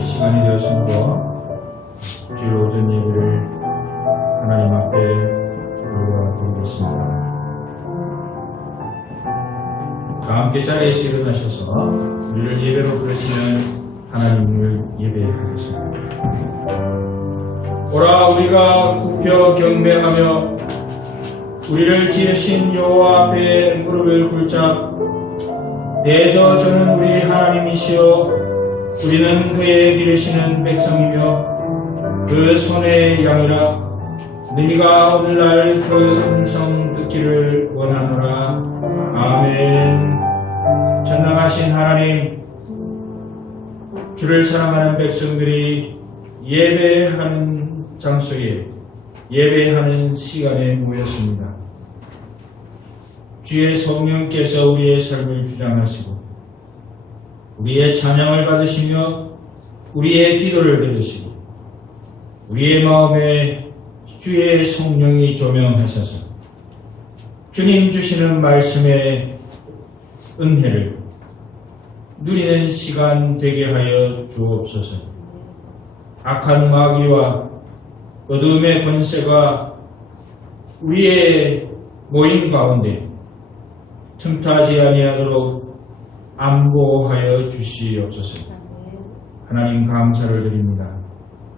시간이 되었으므로 주일 오전 예배를 하나님 앞에 올려드리겠습니다. 다 함께 자리에서 일어나셔서 우리를 예배로 부르시는 하나님을 예배하겠습니다. 오라 우리가 굽혀 경배하며 우리를 지으신 여호와 앞에 무릎을 꿇자. 대저 저는 우리 하나님이시여 우리는 그의 기르시는 백성이며 그 손의 양이라. 너희가 오늘날 그 음성 듣기를 원하노라. 아멘. 전능하신 하나님, 주를 사랑하는 백성들이 예배하는 장소에 예배하는 시간에 모였습니다. 주의 성령께서 우리의 삶을 주장하시고 우리의 찬양을 받으시며 우리의 기도를 들으시고 우리의 마음에 주의 성령이 조명하셔서 주님 주시는 말씀의 은혜를 누리는 시간 되게 하여 주옵소서. 악한 마귀와 어둠의 권세가 우리의 모임 가운데 틈타지 아니하도록 안보하여 주시옵소서. 하나님 감사를 드립니다.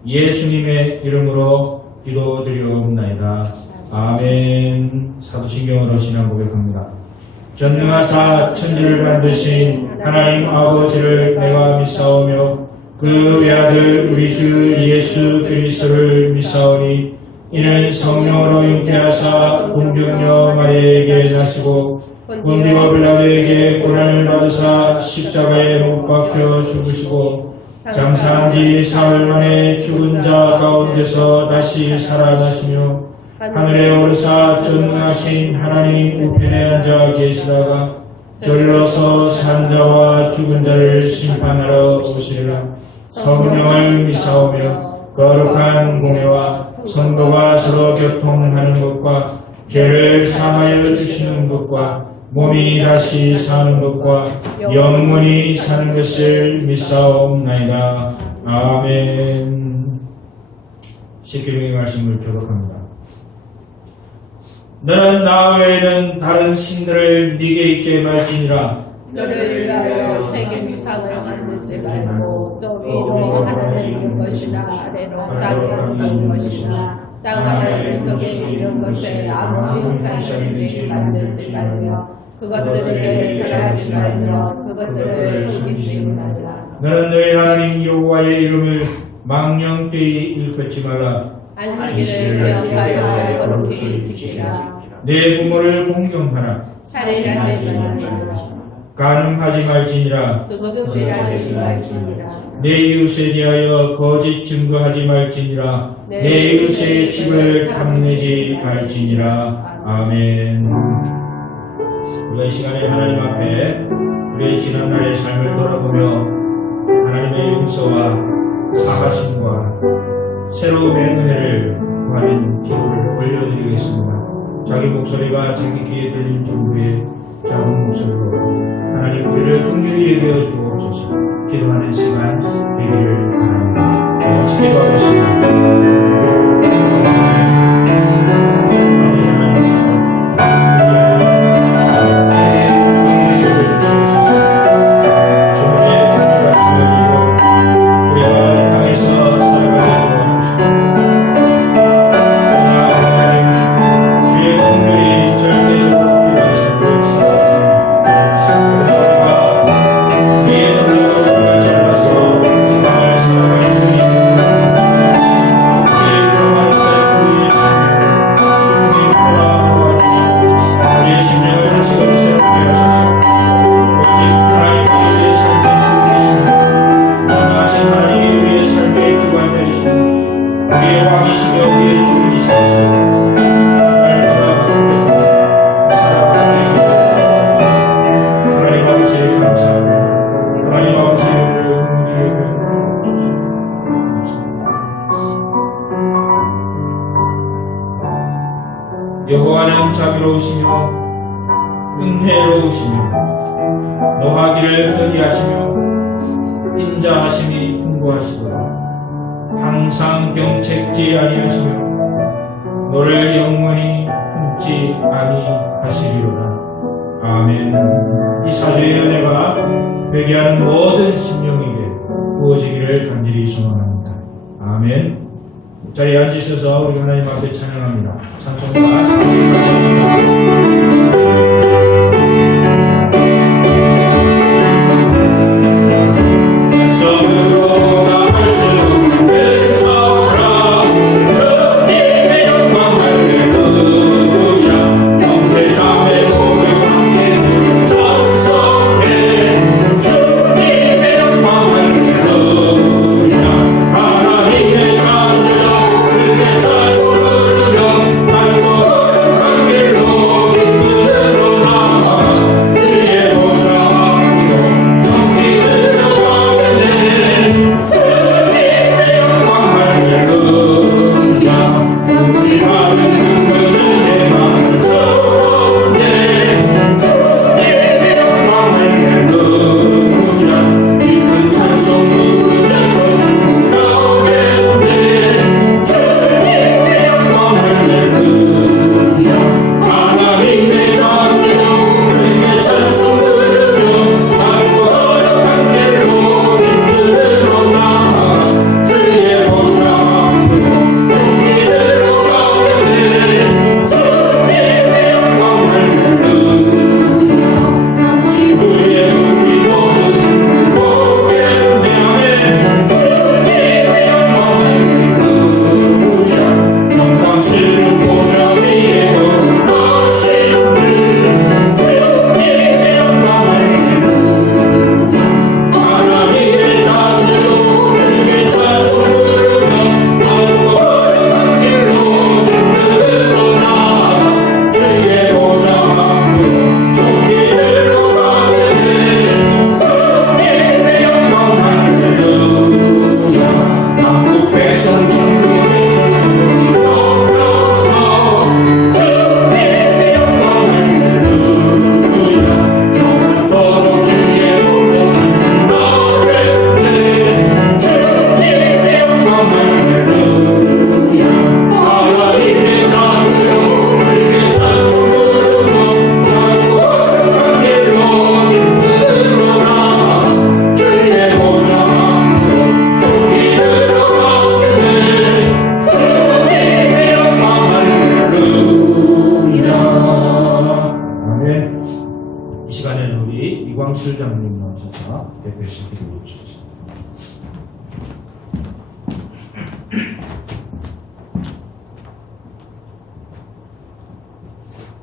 예수님의 이름으로 기도드리옵나이다. 아멘. 사도신경으로 신앙 고백합니다. 전능하사 천지를 만드신 하나님 아버지를 내가 믿사오며 그 외아들 우리 주 예수 그리스도를 믿사오니 이는 성령으로 잉태하사 본병녀 마리아에게 나시고 본디오 빌라도에게 고난을 받으사 십자가에 못 박혀 죽으시고 장사한 지 사흘 만에 죽은 자 가운데서 다시 살아나시며 하늘에 오르사 전능하신 하나님 우편에 앉아 계시다가 저리로서 산 자와 죽은 자를 심판하러 오시리라. 성령을 믿사오며 거룩한 공회와 성도가 서로 교통하는 것과 죄를 사하여 주시는 것과 몸이 다시 사는 것과 영원히 사는 것을 믿사옵나이다. 아멘. 십계명의 말씀을 교독합니다. 너는 나 외에는 다른 신들을 네게 있게 말지니라. 너를 위하여 세계 위상을 만들지 말고 또 위로 하늘에 있는 것이나 아래로 땅에 있는 것이나 땅 하늘 속에 있는 것에 아무 형상이든지 만들지 말며 그것들을 절하지 말며 그것들을 섬기지 말라. 너는 너희 하나님 여호와의 이름을 망령되이 일컫지 말라. 안식일을 영가하여 거룩히 지키라. 내 부모를 공경하라. 살인하지 말지니라. 간음하지 말지니라. 도둑질하지 말지니라. 내 이웃에 대하여 거짓 증거하지 말지니라. 내 이웃의 집을 탐내지 말지니라. 아멘. 우리가 이 시간에 하나님 앞에 우리의 지난날의 삶을 돌아보며 하나님의 용서와 사하심과 새로움의 은혜를 구하는 기도를 올려드리겠습니다. 자기 목소리가 자기 귀에 들릴 정도의 작은 목소리로 하나님 우리를 긍휼히 여겨 주옵소서. 기도하는 시간 되기를 바랍니다. 같이 기도하겠습니다. 여호와는 자비로우시며 은혜로우시며 노하기를 더디하시며 인자하심이 간구하시고 항상 경책지 아니하시며 너를 영원히 품지 아니하시리로다. 아멘. 이 사죄의 은혜가 회개하는 모든 심령에게 부어지기를 간절히 소망합니다. 아멘. 자리에 앉으셔서 우리 하나님 앞에 찬양합니다. 찬송가 34번. 찬송으로 나갈 수 없는 그 사랑 주님의 영광 할렐루야. 형제 자매 모두 함께 찬송해 주님의 영광 할렐루야. 하나님의 자녀여 그의 찬송 부르며 밝고 거룩한 길로 기쁨으로 나아가 주의 보좌 앞으로 성기 들어가네. 주님의 영광 할렐루야. 잠시만은 그분을 예만한 서원네. 주님의 영광 할렐루야. 기쁜 찬송 부르면서 축복하겠네. 주님의 영광 할렐루야. 하나님의 자녀 그의 찬송 부르며 밝고 거룩한 길로 기쁨으로 나아가 주의 보좌 앞으로 속히 들어가네. 주님의 영광 할렐루야. 잠시 후에 우리 모두 축복했네. 주님의 영광 할렐루야. 영광스러운 보좌 위에 거룩하신 주 주님의 영광 할렐루야. 하나님의 자녀로 그의 찬송 부르며 밝고 거룩한 길로 기쁨으로 나아가 주의 보좌 앞으로 속히 들어가네. 주님의 영광 할렐루야. 남북 백성 전국에 높여서 주님의 영광 할렐루야. 영원토록 주의 복을 나겠네. 주님의 영광 할렐루야. 하나님의 자녀 그의 찬송 부르며 밝고 거룩한 길로 기쁨으로 나아가 주의 보좌 앞으로 속히 들어가네. 주님의 영광 할렐루야. 아멘. 이 시간에는 우리 이광실 장로님 나오셔서 대표해서 기도해 주시겠습니다.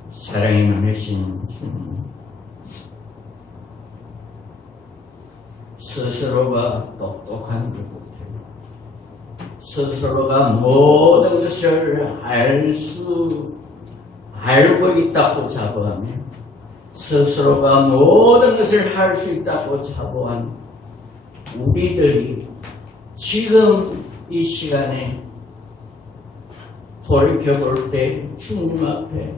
사랑이 많으신 주님, 스스로가 똑똑한 것부터 스스로가 모든 것을 알고 있다고 자부하며 스스로가 모든 것을 할 수 있다고 자부한 우리들이 지금 이 시간에 돌이켜볼 때 주님 앞에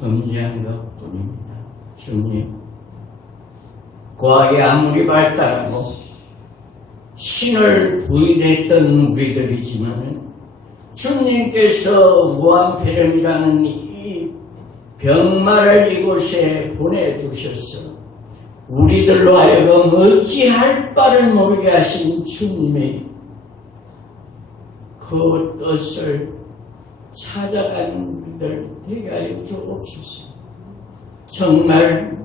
범죄한 것 뿐입니다. 주님, 과거에 아무리 발달하고 신을 부인했던 우리들이지만 주님께서 무한폐렴이라는 이 병마를 이곳에 보내주셔서 우리들로 하여금 어찌할 바를 모르게 하신 주님의 그 뜻을 찾아가는 우리들 되게 하여 주옵소서. 정말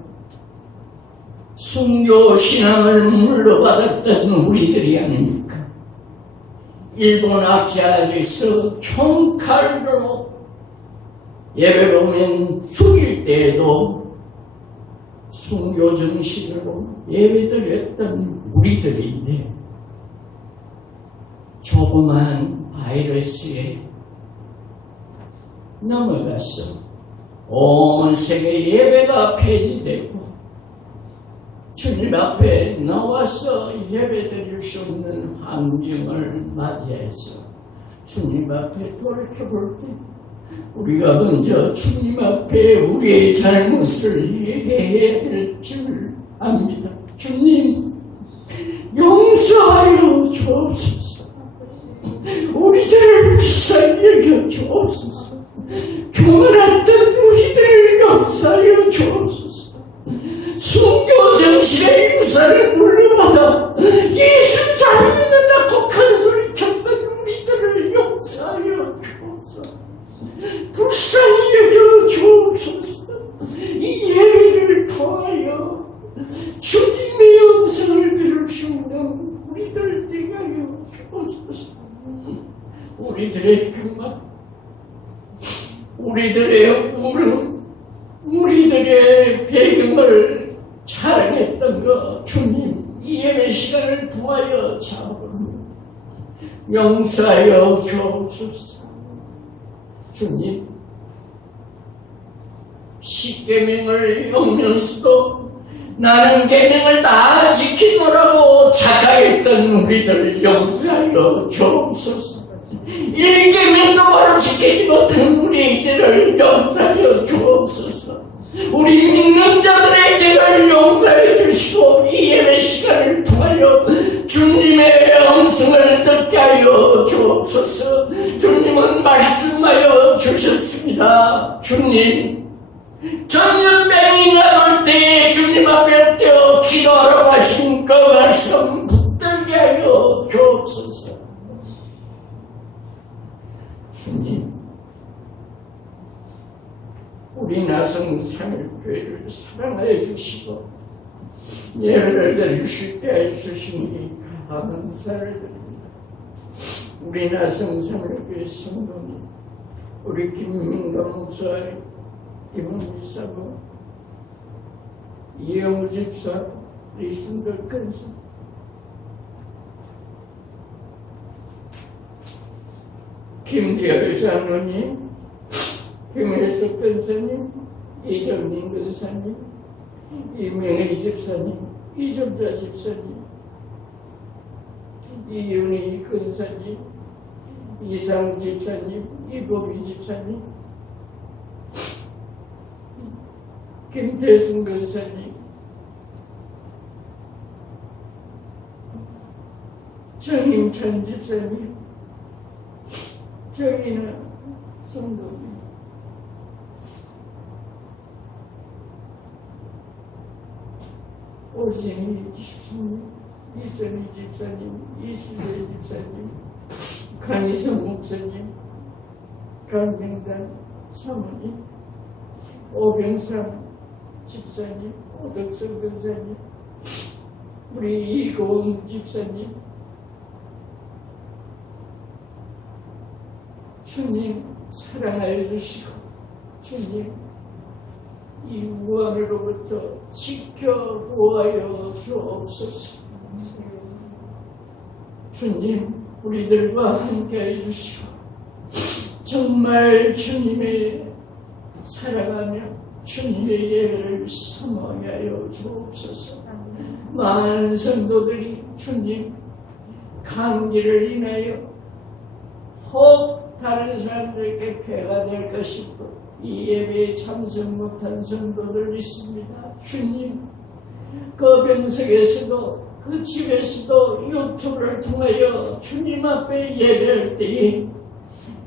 순교 신앙을 물러받았던 우리들이 아닙니까? 일본 압제아에서 총칼로 예배를 오면 죽일 때에도 순교 정신으로 예배드렸던 우리들인데 조그만 바이러스에 넘어가서 온 세계 예배가 폐지되고 주님 앞에 나와서 예배드릴 수 없는 환경을 맞이해서 주님 앞에 돌이켜볼 때 우리가 먼저 주님 앞에 우리의 잘못을 얘기해야 될 줄 압니다. 주님, 순교 정신의 유산을 물려받아 예수 잘 믿는다고 큰 소리 쳤던 우리들을 용서하여 주옵소서. 불쌍히 여겨 주옵소서. 이 예배를 통하여 주님의 음성을 들을 수 있는 우리들 되게 하여 주옵소서. 우리들의 교만, 우리들의 울음, 우리들의 배경을 자랑했던 것 주님 이 예배 시간을 통하여 잡아옵니다. 용서하여 주옵소서. 주님, 십계명을 읽으면서도 나는 계명을 다 지키노라고 착각했던 우리들 용서하여 주옵소서. 1계명도 바로 지키지 못한 우리의 죄를 용서하여 주옵소서. 우리 믿는 자들의 죄를 용서해 주시고 이 예배 시간을 통하여 주님의 음성을 듣게 하여 주옵소서. 주님은 말씀하여 주셨습니다. 주님, 전염병이 나올 때에 주님 앞에 뛰어 기도하라고 하신 그 말씀 붙들게 하여 주옵소서. 주님, 우리 나성 상일교회를 사랑하여 주시고 예배를 드릴 수 있게 해주시니 감사를 드립니다. 우리 나성 상일교회 성도님, 우리 김민경 목사, 김은희 사모, 이영우 집사, 리순들 큰사, 김대열 장로님, 김혜석 근사님, 이정민 근사님, 이명희 집사님, 이정자 집사님, 이윤희 근사님, 이상 집사님, 이보기 집사님, 김대승 근사님, 정임찬 집사님, 정인아 성도님, 오진희 집사님, 이선희 집사님, 이수재 집사님, 강희성 목사님, 강명단 사모님, 오병삼 집사님, 오덕성 권사님, 우리 이고은 집사님, 주님 사랑하여 주시고 주님 이 우왕으로부터 지켜 구하여 주옵소서. 주님 우리들과 함께해 주시고 정말 주님의 살아가며 주님의 예배를 사모하게 하여 주옵소서. 많은 성도들이 주님 감기를 인하여 혹 다른 사람들에게 폐가 될 것이고 이 예배에 참석 못한 성도들 있습니다. 주님 그 병석에서도 그 집에서도 유튜브를 통하여 주님 앞에 예배할 때에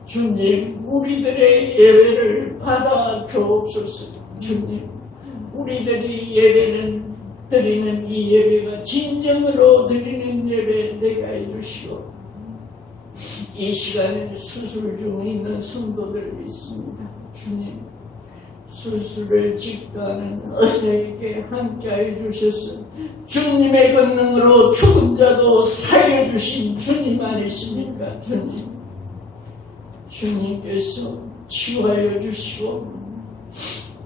주님 우리들의 예배를 받아 주옵소서. 주님 우리들이 예배는 드리는 이 예배가 진정으로 드리는 예배 되게 해주시오. 이 시간에 수술 중에 있는 성도들 있습니다. 주님 수술을 직도하는 의사에게 함께해 주셔서 주님의 권능으로 죽은 자도 살려주신 주님 아니십니까? 주님께서 치유하여 주시고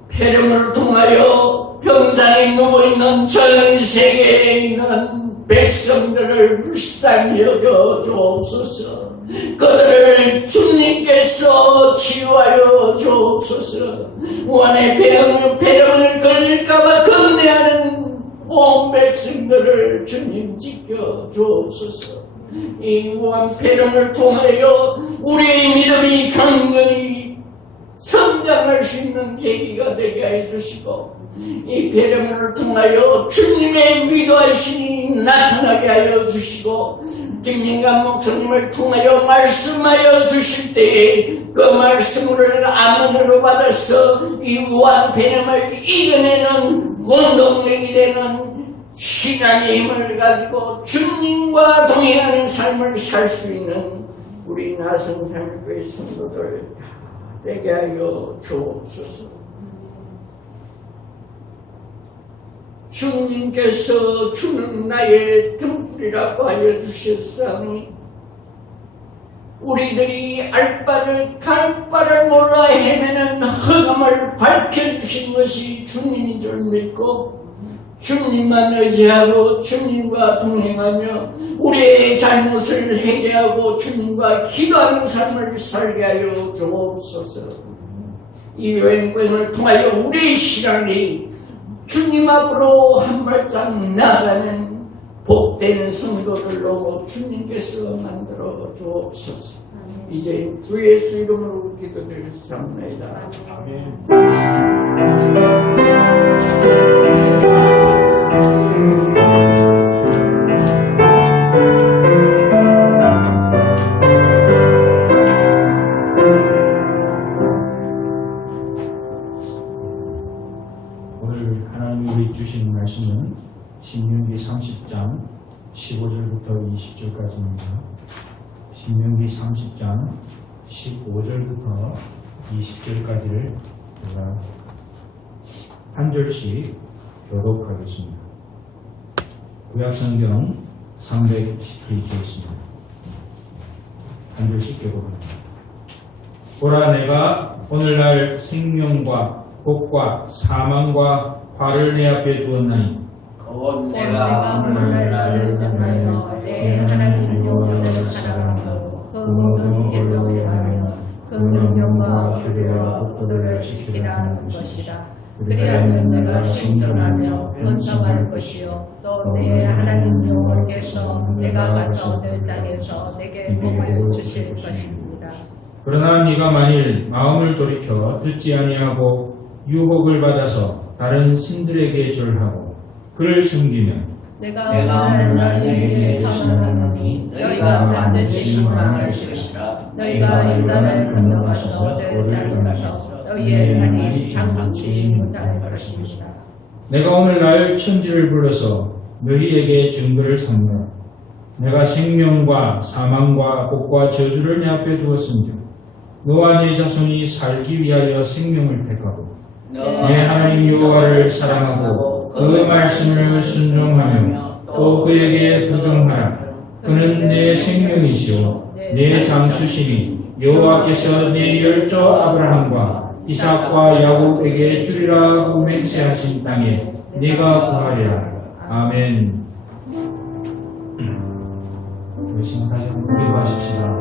폐렴을 통하여 병상에 누워있는 전 세계에 있는 백성들을 불쌍히 여겨 주옵소서. 그들을 주님께서 치유하여 주옵소서. 원의 폐렴을 걸릴까봐 겁내하는 온 백성들을 주님 지켜 주옵소서. 이 무한 폐렴을 통하여 우리의 믿음이 강건히 성장할 수 있는 계기가 되게 해주시고 이 폐렴을 통하여 주님의 위도하심이 나타나게 하여 주시고 김민관 목사님을 통하여 말씀하여 주실 때에 그 말씀을 아멘으로 받아서 이 우한 폐렴을 이겨내는 원동력이 되는 신앙의 힘을 가지고 주님과 동행하는 삶을 살 수 있는 우리 나성산교회 성도들 다 되게 하여 주옵소서. 주님께서 주는 나의 등불이라고 하여 주셨사니 우리들이 알 바를 갈 바를 몰라 헤매는 흑암을 밝혀주신 것이 주님인 줄 믿고 주님만 의지하고 주님과 동행하며 우리의 잘못을 회개하고 주님과 기도하는 삶을 살게 하여 주옵소서. 이 여행권을 통하여 우리의 신앙이 주님 앞으로 한 발짝 나아가는 복된 성도들로 주님께서 만들어 주옵소서. 이제 주 예수 이름으로 기도드렸습니다. 아멘. 오늘 하나님이 우리 주신 말씀은 신명기 30장 15절부터 20절까지입니다. 신명기 30장 15절부터 20절까지를 제가 한 절씩 교독하겠습니다. 구약성경 300페이지였습니다. 한 절씩 교독합니다. 보라, 내가 오늘날 생명과 복과 사망과 화를 내 앞에 두었나니 곧 내가 오늘날 너를 향하여 내 하나님 여호와를 사랑하고 그 모든 길로 행하며 그 명령과 규례와 법도를 지키라 하는 것이라. 그리하면 내가 생존하며 번성할 것이요 또 내 하나님 여호와께서 내가 가서 얻을 땅에서 내게 복을 주실 것입니다. 그러나 네가 만일 마음을 돌이켜 듣지 아니하고 유혹을 받아서 다른 신들에게 절하고 그를 숨기면 내가 오늘날 너희에게 선언하노니 너희가 반드시 망할 것이라. 너희가 요단을 건너가서 얻을 땅에서 너희의 날이 장막치 못할 것입니다. 내가 오늘날 천지를 불러서 너희에게 증거를 삼노라. 내가 생명과 사망과 복과 저주를 내 앞에 두었은즉 너와 네 자손이 살기 위하여 생명을 택하고 내 하나님 여호와를 사랑하고 그 말씀을 순종하며 또 그에게 부정하라. 그는 내 생명이시오 내 장수시니 여호와께서 내 열조 아브라함과 이삭과 야곱에게 주리라고 맹세하신 땅에 네가 구하리라. 아멘. 우리 지금 다시 한번 기도하십시다.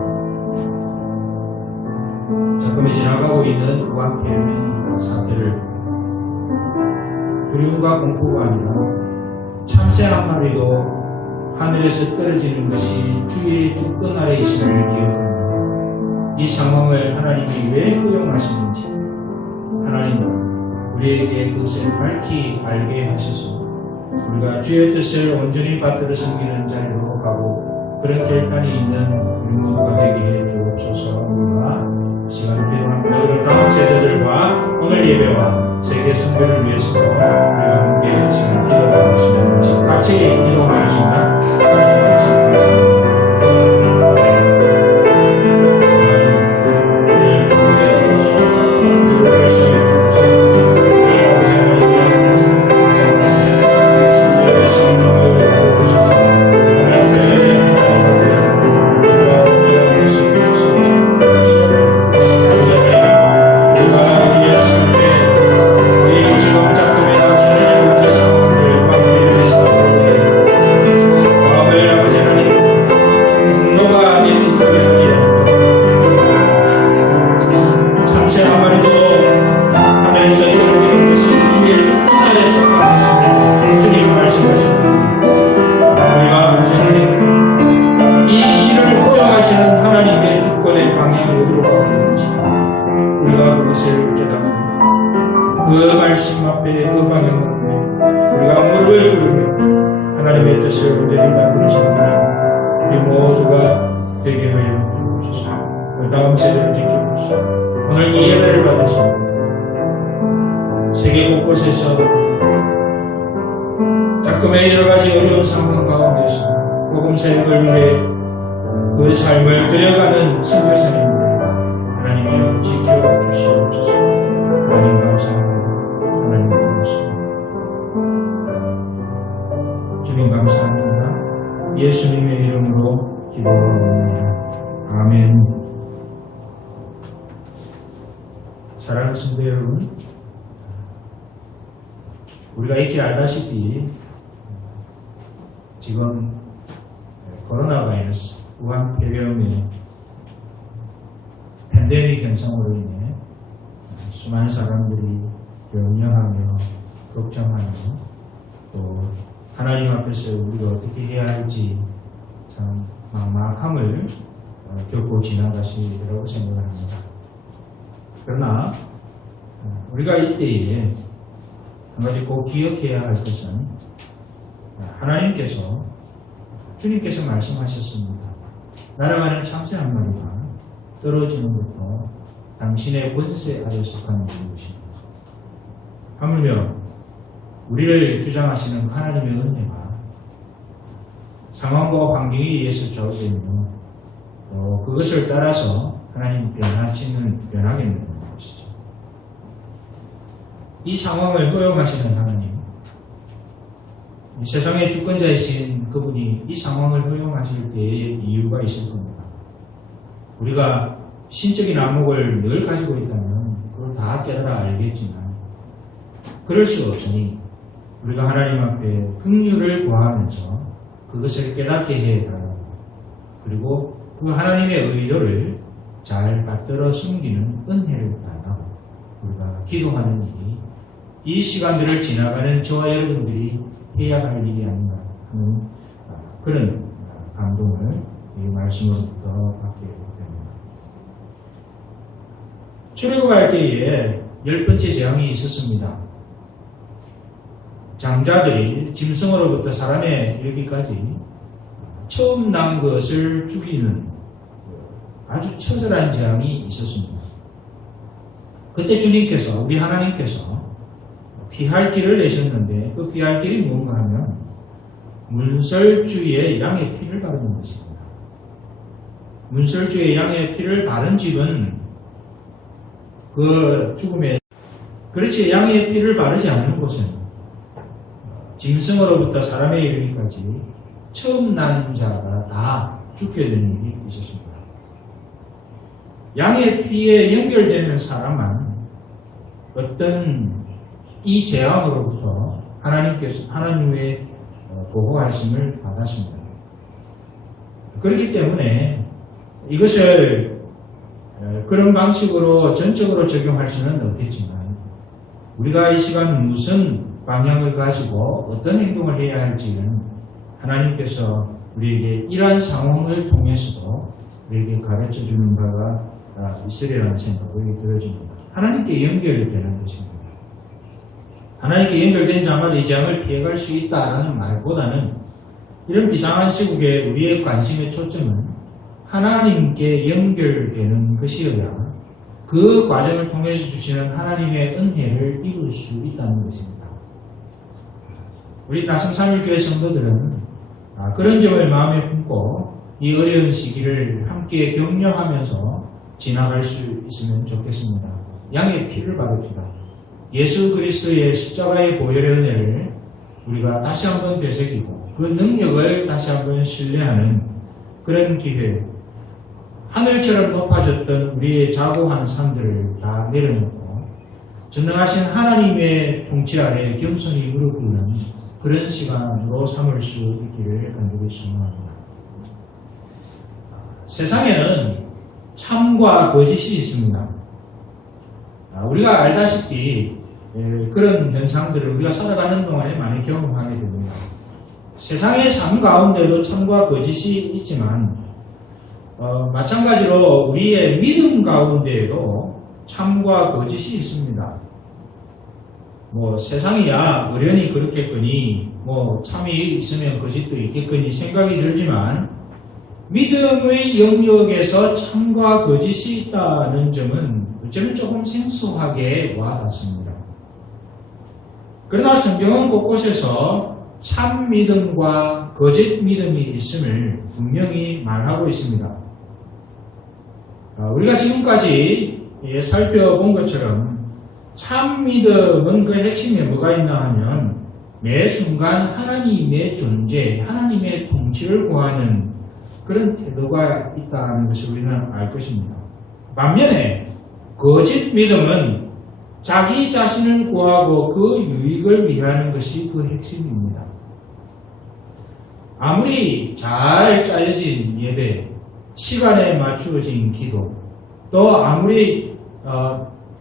자금이 지나가고 있는 우한 팬데믹 사태를 두려움과 공포가 아니라 참새 한 마리도 하늘에서 떨어지는 것이 주의 주권 아래 있음을 기억합니다. 이 상황을 하나님이 왜 허용하시는지 하나님 우리에게 그것을 밝히 알게 하셔서 우리가 주의 뜻을 온전히 받들어 섬기는 자리로 가고 그런 결단이 있는 우리 모두가 되게 해 주옵소서. 우리가 시간 기도합니다. 그리고 다음 세대들과 오늘 예배와 세계 선교를 위해서 우리가 함께 지금 기도하겠습니다. 같이 기도하겠습니다. 그 말씀 앞에 그 방향 앞에 우리가 무릎을 꿇으며 하나님의 뜻을 온전히 만들어 섬기는 우리 모두가 되게 하여 주옵소서. 다음 세대를 지켜주시고 오늘 이 예배를 받으시고 세계 곳곳에서 가끔의 여러 가지 어려운 상황 가운데서 복음 사역을 위해 그 삶을 들여가는 선교사님들 하나님이여 지켜주시옵소서. 하나님 감사합니다. 하나님 고맙습니다. 주님 감사합니다. 예수님의 이름으로 기도합니다. 아멘. 사랑하는 성도 여러분, 우리가 익히 알다시피 지금 코로나 바이러스 우한 폐렴의 팬데믹 현상으로 인해 수많은 사람들이 염려하며 걱정하며 또 하나님 앞에서 우리가 어떻게 해야 할지 참 막막함을 겪고 지나가시리라고 생각을 합니다. 그러나 우리가 이때에 한 가지 꼭 기억해야 할 것은 하나님께서 주님께서 말씀하셨습니다. 날아가는 참새 한 마리가 떨어지는 것도 당신의 권세 아래 속한 것입니다. 하물며 우리를 주장하시는 하나님의 은혜가 상황과 환경에 의해서 좌우되며 그것을 따라서 하나님 변하게 되는 것이죠. 이 상황을 허용하시는 하나님, 이 세상의 주권자이신 그분이 이 상황을 허용하실 때의 이유가 있을 겁니다. 우리가 신적인 안목을 늘 가지고 있다면 그걸 다 깨달아 알겠지만 그럴 수 없으니 우리가 하나님 앞에 긍휼을 구하면서 그것을 깨닫게 해달라고, 그리고 그 하나님의 의도를 잘 받들어 숨기는 은혜를 달라고 우리가 기도하는 일이 이 시간들을 지나가는 저와 여러분들이 해야 할 일이 아닌가 하는 그런 감동을 이 말씀으로부터 받게 됩니다. 출애굽할 때에 10번째 재앙이 있었습니다. 장자들이 짐승으로부터 사람에 이르기까지 처음 난 것을 죽이는 아주 처절한 재앙이 있었습니다. 그때 주님께서, 우리 하나님께서 피할 길을 내셨는데 그 피할 길이 뭔가 하면 문설주에 양의 피를 바르는 것입니다. 문설주에 양의 피를 바른 집은 그 죽음에, 그렇지 양의 피를 바르지 않는 곳은 짐승으로부터 사람에 이르기까지 처음 난 자가 다 죽게 되는 일이 있었습니다. 양의 피에 연결되는 사람만 어떤 이 재앙으로부터 하나님의 보호하심을 받았습니다. 그렇기 때문에 이것을 그런 방식으로 전적으로 적용할 수는 없겠지만 우리가 이 시간 무슨 방향을 가지고 어떤 행동을 해야 할지는 하나님께서 우리에게 이러한 상황을 통해서도 우리에게 가르쳐 주는 바가 있으리라는 생각이 들어집니다. 하나님께 연결되는 것입니다. 하나님께 연결된 자마다 이 재앙을 피해갈 수 있다라는 말보다는 이런 비상한 시국에 우리의 관심의 초점은 하나님께 연결되는 것이어야 그 과정을 통해서 주시는 하나님의 은혜를 입을 수 있다는 것입니다. 우리 나성삼일교회 성도들은 그런 점을 마음에 품고 이 어려운 시기를 함께 격려하면서 지나갈 수 있으면 좋겠습니다. 양의 피를 바릅시다. 예수 그리스도의 십자가의 보혈의 은혜를 우리가 다시 한번 되새기고 그 능력을 다시 한번 신뢰하는 그런 기회, 하늘처럼 높아졌던 우리의 자고한 산들을 다 내려놓고 전능하신 하나님의 통치 아래 겸손히 무릎 꿇는 그런 시간으로 삼을 수 있기를 간절히 소망합니다. 세상에는 참과 거짓이 있습니다. 우리가 알다시피 그런 현상들을 우리가 살아가는 동안에 많이 경험하게 됩니다. 세상의 삶 가운데도 참과 거짓이 있지만 마찬가지로 우리의 믿음 가운데에도 참과 거짓이 있습니다. 세상이야 어련히 그렇겠거니 참이 있으면 거짓도 있겠거니 생각이 들지만 믿음의 영역에서 참과 거짓이 있다는 점은 어쩌면 조금 생소하게 와닿습니다. 그러나 성경은 곳곳에서 참 믿음과 거짓 믿음이 있음을 분명히 말하고 있습니다. 우리가 지금까지 살펴본 것처럼 참 믿음은 그 핵심에 뭐가 있나 하면 매 순간 하나님의 존재, 하나님의 통치를 구하는 그런 태도가 있다는 것을 우리는 알 것입니다. 반면에 거짓 믿음은 자기 자신을 구하고 그 유익을 위하는 것이 그 핵심입니다. 아무리 잘 짜여진 예배, 시간에 맞추어진 기도, 또 아무리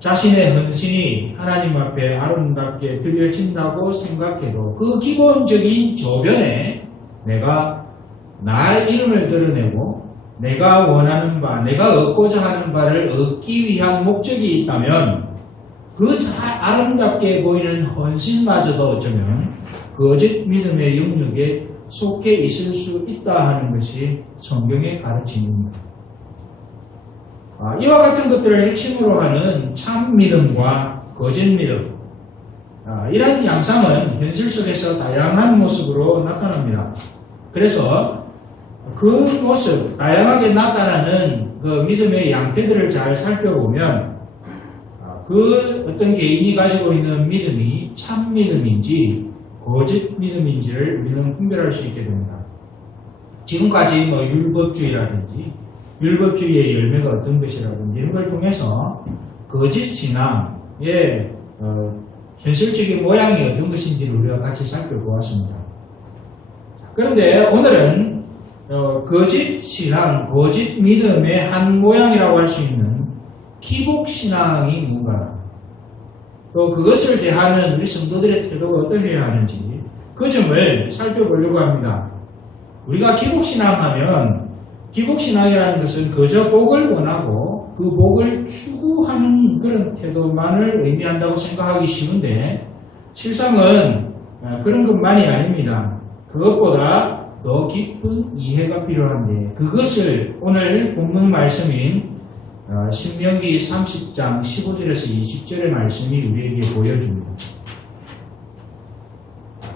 자신의 헌신이 하나님 앞에 아름답게 드려진다고 생각해도 그 기본적인 저변에 내가 나의 이름을 드러내고 내가 원하는 바, 내가 얻고자 하는 바를 얻기 위한 목적이 있다면 그 잘 아름답게 보이는 헌신마저도 어쩌면 거짓 믿음의 영역에 속해 있을 수 있다 하는 것이 성경의 가르침입니다. 이와 같은 것들을 핵심으로 하는 참 믿음과 거짓 믿음, 이러한 양상은 현실 속에서 다양한 모습으로 나타납니다. 그래서 그 모습, 다양하게 나타나는 그 믿음의 양태들을 잘 살펴보면 그 어떤 개인이 가지고 있는 믿음이 참 믿음인지 거짓 믿음인지를 우리는 분별할 수 있게 됩니다. 지금까지 율법주의라든지 율법주의의 열매가 어떤 것이라든지 이런 걸 통해서 거짓 신앙의 현실적인 모양이 어떤 것인지를 우리가 같이 살펴보았습니다. 그런데 오늘은 거짓 신앙, 거짓 믿음의 한 모양이라고 할 수 있는 기복신앙이 뭔가, 또 그것을 대하는 우리 성도들의 태도가 어떠해야 하는지 그 점을 살펴보려고 합니다. 우리가 기복신앙하면 기복신앙이라는 것은 그저 복을 원하고 그 복을 추구하는 그런 태도만을 의미한다고 생각하기 쉬운데 실상은 그런 것만이 아닙니다. 그것보다 더 깊은 이해가 필요한데 그것을 오늘 본문 말씀인 신명기 30장 15절에서 20절의 말씀이 우리에게 보여줍니다.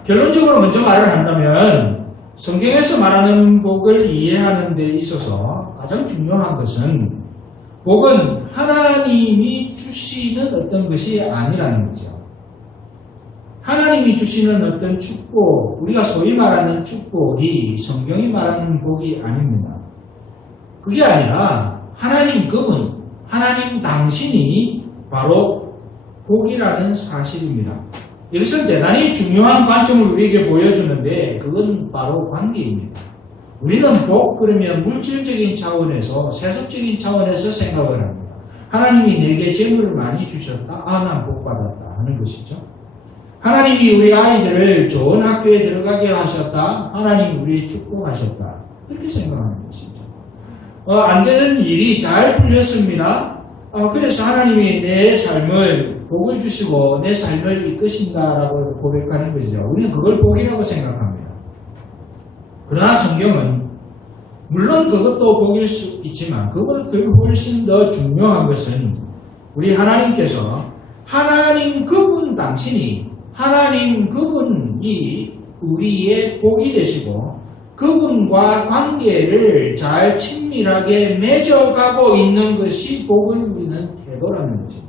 결론적으로 먼저 말을 한다면 성경에서 말하는 복을 이해하는 데 있어서 가장 중요한 것은 복은 하나님이 주시는 어떤 것이 아니라는 거죠. 하나님이 주시는 어떤 축복, 우리가 소위 말하는 축복이 성경이 말하는 복이 아닙니다. 그게 아니라 하나님 그분, 하나님 당신이 바로 복이라는 사실입니다. 여기서 대단히 중요한 관점을 우리에게 보여주는데 그건 바로 관계입니다. 우리는 복 그러면 물질적인 차원에서 세속적인 차원에서 생각을 합니다. 하나님이 내게 재물을 많이 주셨다. 난 복 받았다 하는 것이죠. 하나님이 우리 아이들을 좋은 학교에 들어가게 하셨다. 하나님 우리 축복하셨다. 그렇게 생각하는 것이죠. 안 되는 일이 잘 풀렸습니다. 그래서 하나님이 내 삶을 복을 주시고 내 삶을 이끄신다라고 고백하는 것이죠. 우리는 그걸 복이라고 생각합니다. 그러나 성경은 물론 그것도 복일 수 있지만 그것보다 훨씬 더 중요한 것은 우리 하나님께서 하나님 그분 당신이 하나님 그분이 우리의 복이 되시고 그분과 관계를 잘 친밀하게 맺어가고 있는 것이 복을 누리는 태도라는 것입니다.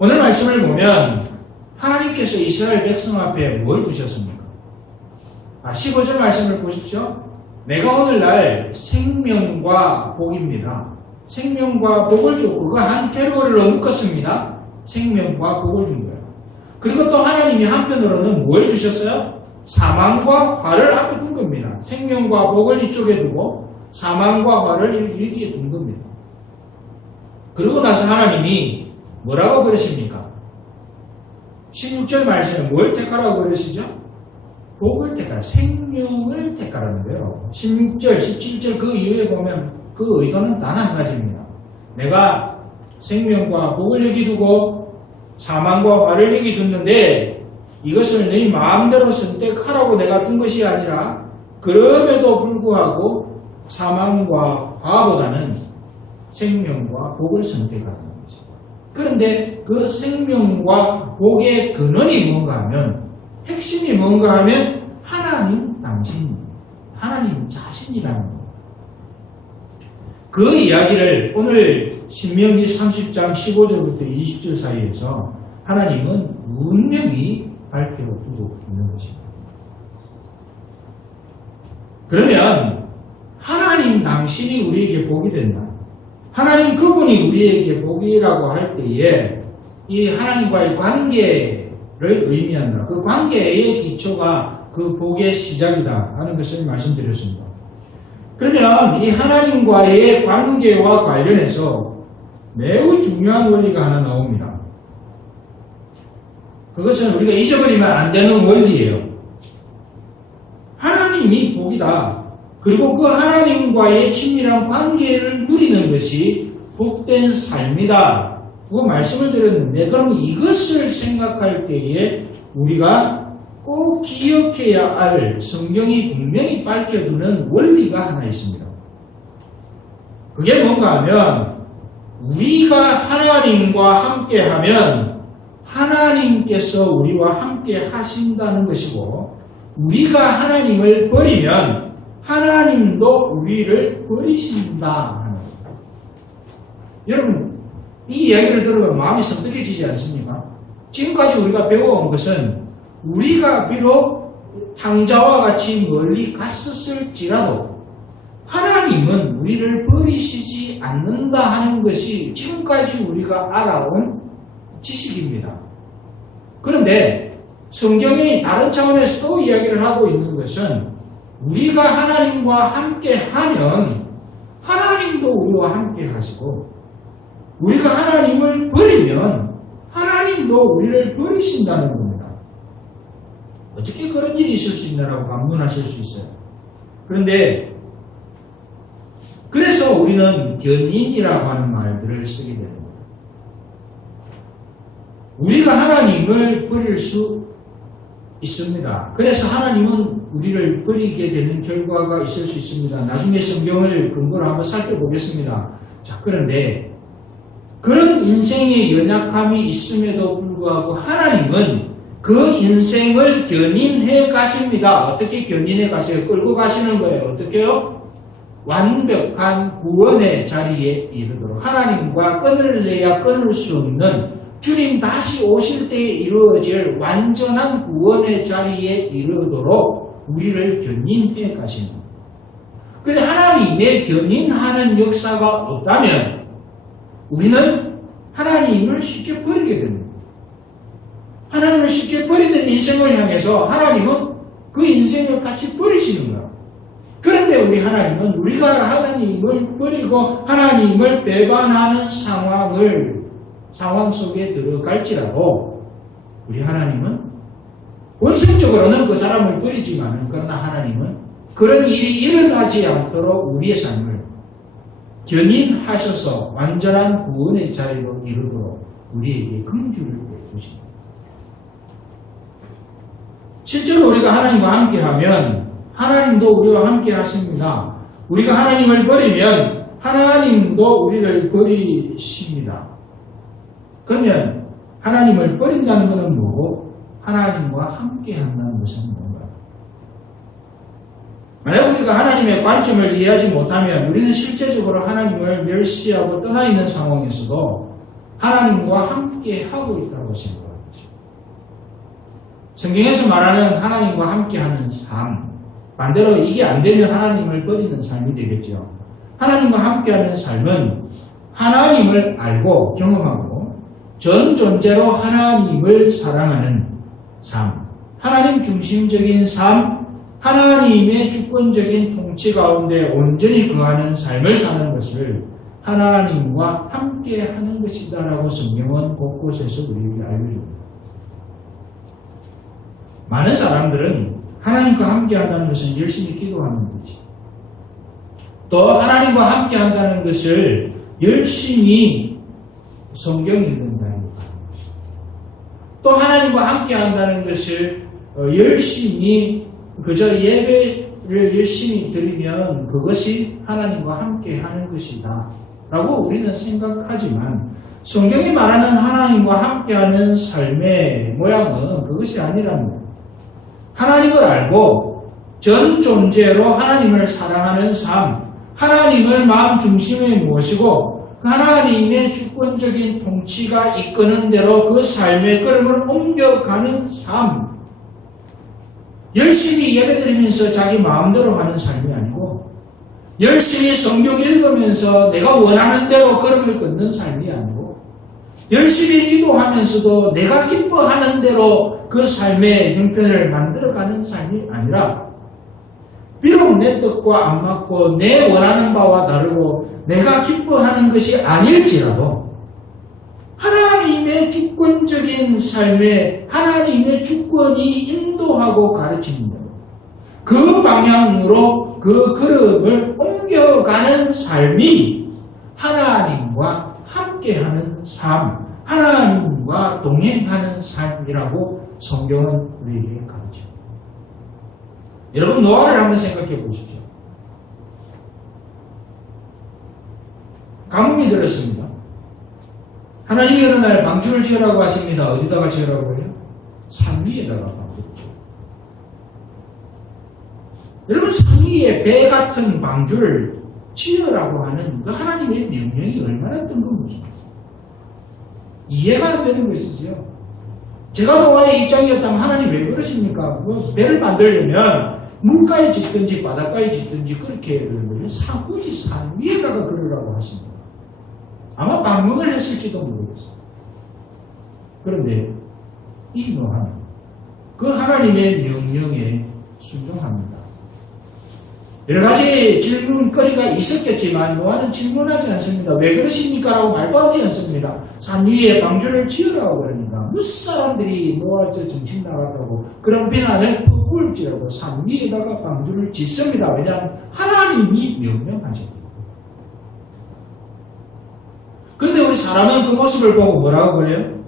오늘 말씀을 보면 하나님께서 이스라엘 백성 앞에 뭘 두셨습니까? 15절 말씀을 보십시오. 내가 오늘날 생명과 복입니다. 생명과 복을 주고 그거 한 캐러리로 묶었습니다. 생명과 복을 준 거예요. 그리고 또 하나님이 한편으로는 뭘 주셨어요? 사망과 화를 앞에 둔 겁니다. 생명과 복을 이쪽에 두고 사망과 화를 여기에 둔 겁니다. 그러고 나서 하나님이 뭐라고 그러십니까? 16절 말씀에 뭘 택하라고 그러시죠? 복을 택하라, 생명을 택하라는 거예요. 16절, 17절 그 이후에 보면 그 의도는 단 한 가지입니다. 내가 생명과 복을 여기 두고 사망과 화를 여기 뒀는데 이것을 네 마음대로 선택하라고 내가 둔 것이 아니라 그럼에도 불구하고 사망과 화보다는 생명과 복을 선택하라는 것입니다. 그런데 그 생명과 복의 근원이 뭔가 하면 핵심이 뭔가 하면 하나님 당신, 하나님 자신이라는 겁니다. 그 이야기를 오늘 신명기 30장 15절부터 20절 사이에서 하나님은 분명히 밝혀두고 있는 것입니다. 그러면 하나님 당신이 우리에게 복이 된다. 하나님 그분이 우리에게 복이라고 할 때에 이 하나님과의 관계를 의미한다. 그 관계의 기초가 그 복의 시작이다 하는 것을 말씀드렸습니다. 그러면 이 하나님과의 관계와 관련해서 매우 중요한 원리가 하나 나옵니다. 그것은 우리가 잊어버리면 안 되는 원리예요. 하나님이 복이다. 그리고 그 하나님과의 친밀한 관계를 누리는 것이 복된 삶이다. 그 말씀을 드렸는데, 그럼 이것을 생각할 때에 우리가 꼭 기억해야 할 성경이 분명히 밝혀두는 원리가 하나 있습니다. 그게 뭔가 하면 우리가 하나님과 함께하면 하나님께서 우리와 함께 하신다는 것이고, 우리가 하나님을 버리면 하나님도 우리를 버리신다 하는 겁니다. 여러분, 이 이야기를 들으면 마음이 섬뜩해지지 않습니까? 지금까지 우리가 배워온 것은 우리가 비록 탕자와 같이 멀리 갔었을지라도 하나님은 우리를 버리시지 않는다 하는 것이 지금까지 우리가 알아온 지식입니다. 그런데 성경이 다른 차원에서 또 이야기를 하고 있는 것은 우리가 하나님과 함께 하면 하나님도 우리와 함께 하시고, 우리가 하나님을 버리면 하나님도 우리를 버리신다는 겁니다. 어떻게 그런 일이 있을 수 있나라고 반문하실 수 있어요. 그런데 그래서 우리는 견인이라고 하는 말들을 쓰게 되는 거예요. 우리가 하나님을 버릴 수 있습니다. 그래서 하나님은 우리를 버리게 되는 결과가 있을 수 있습니다. 나중에 성경을 근거로 한번 살펴보겠습니다. 자, 그런데 그런 인생의 연약함이 있음에도 불구하고 하나님은 그 인생을 견인해 가십니다. 어떻게 견인해 가세요? 끌고 가시는 거예요. 어떻게요? 완벽한 구원의 자리에 이르도록, 하나님과 끈을 내야 끊을 수 없는 주님 다시 오실 때에 이루어질 완전한 구원의 자리에 이르도록 우리를 견인해 가시는 거예요. 그런데 하나님의 견인하는 역사가 없다면 우리는 하나님을 쉽게 버리게 됩니다. 하나님을 쉽게 버리는 인생을 향해서 하나님은 그 인생을 같이 버리시는 거예요. 그런데 우리 하나님은 우리가 하나님을 버리고 하나님을 배반하는 상황 속에 들어갈지라도 우리 하나님은 본성적으로는 그 사람을 버리지만, 그러나 하나님은 그런 일이 일어나지 않도록 우리의 삶을 견인하셔서 완전한 구원의 자리로 이르도록 우리에게 긍휼을 베푸십니다. 실제로 우리가 하나님과 함께하면 하나님도 우리와 함께 하십니다. 우리가 하나님을 버리면 하나님도 우리를 버리십니다. 그러면 하나님을 버린다는 것은 뭐고 하나님과 함께한다는 것은 뭔가요? 만약 우리가 하나님의 관점을 이해하지 못하면 우리는 실제적으로 하나님을 멸시하고 떠나 있는 상황에서도 하나님과 함께하고 있다고 생각합니다. 성경에서 말하는 하나님과 함께하는 삶, 반대로 이게 안 되면 하나님을 버리는 삶이 되겠죠. 하나님과 함께하는 삶은 하나님을 알고 경험하고 전 존재로 하나님을 사랑하는 삶, 하나님 중심적인 삶, 하나님의 주권적인 통치 가운데 온전히 거하는 삶을 사는 것을 하나님과 함께하는 것이다라고 성경은 곳곳에서 우리에게 알려줍니다. 많은 사람들은 하나님과 함께한다는 것은 열심히 기도하는 거지. 또 하나님과 함께한다는 것을 열심히 성경 읽는 자리에 가는 것이다. 또 하나님과 함께한다는 것을 열심히 그저 예배를 열심히 드리면 그것이 하나님과 함께하는 것이다 라고 우리는 생각하지만, 성경이 말하는 하나님과 함께하는 삶의 모양은 그것이 아니라는 거예요. 하나님을 알고 전 존재로 하나님을 사랑하는 삶, 하나님을 마음 중심에 모시고 하나님의 주권적인 통치가 이끄는 대로 그 삶의 걸음을 옮겨가는 삶, 열심히 예배드리면서 자기 마음대로 하는 삶이 아니고 열심히 성경 읽으면서 내가 원하는 대로 걸음을 걷는 삶이 아니고 열심히 기도하면서도 내가 기뻐하는 대로 그 삶의 형편을 만들어가는 삶이 아니라 비록 내 뜻과 안 맞고 내 원하는 바와 다르고 내가 기뻐하는 것이 아닐지라도 하나님의 주권적인 삶에 하나님의 주권이 인도하고 가르치는 대로 그 방향으로 그 걸음을 옮겨가는 삶이 하나님과 함께하는 삶, 하나님과 동행하는 삶이라고 성경은 우리에게 가르칩니다. 여러분 노아를 한번 생각해 보십시오. 가뭄이 들었습니다. 하나님이 어느 날 방주를 지으라고 하십니다. 어디다가 지으라고 해요? 산 위에다가 방주를 지으라고. 여러분 산 위에 배 같은 방주를 지으라고 하는 그 하나님의 명령이 얼마나 뜬금없습니까? 이해가 안 되는 것이지요. 제가 노아의 입장이었다면 하나님 왜 그러십니까? 뭐 배를 만들려면 물가에 짓든지 바닷가에 짓든지 그렇게 해야 되는데 굳이 산 위에다가 그러라고 하십니다. 아마 방문을 했을지도 모르겠어요. 그런데 이 노아는 그 하나님의 명령에 순종합니다. 여러 가지 질문거리가 있었겠지만 노아는 질문하지 않습니다. 왜 그러십니까? 라고 말도 하지 않습니다. 산 위에 방주를 지으라고 그럽니다. 무슨 사람들이 노아 저 정신 나갔다고 그런 비난을 퍼부을지라도 산 위에다가 방주를 짓습니다. 왜냐하면 하나님이 명령하셨기 때문에. 그런데 우리 사람은 그 모습을 보고 뭐라고 그래요?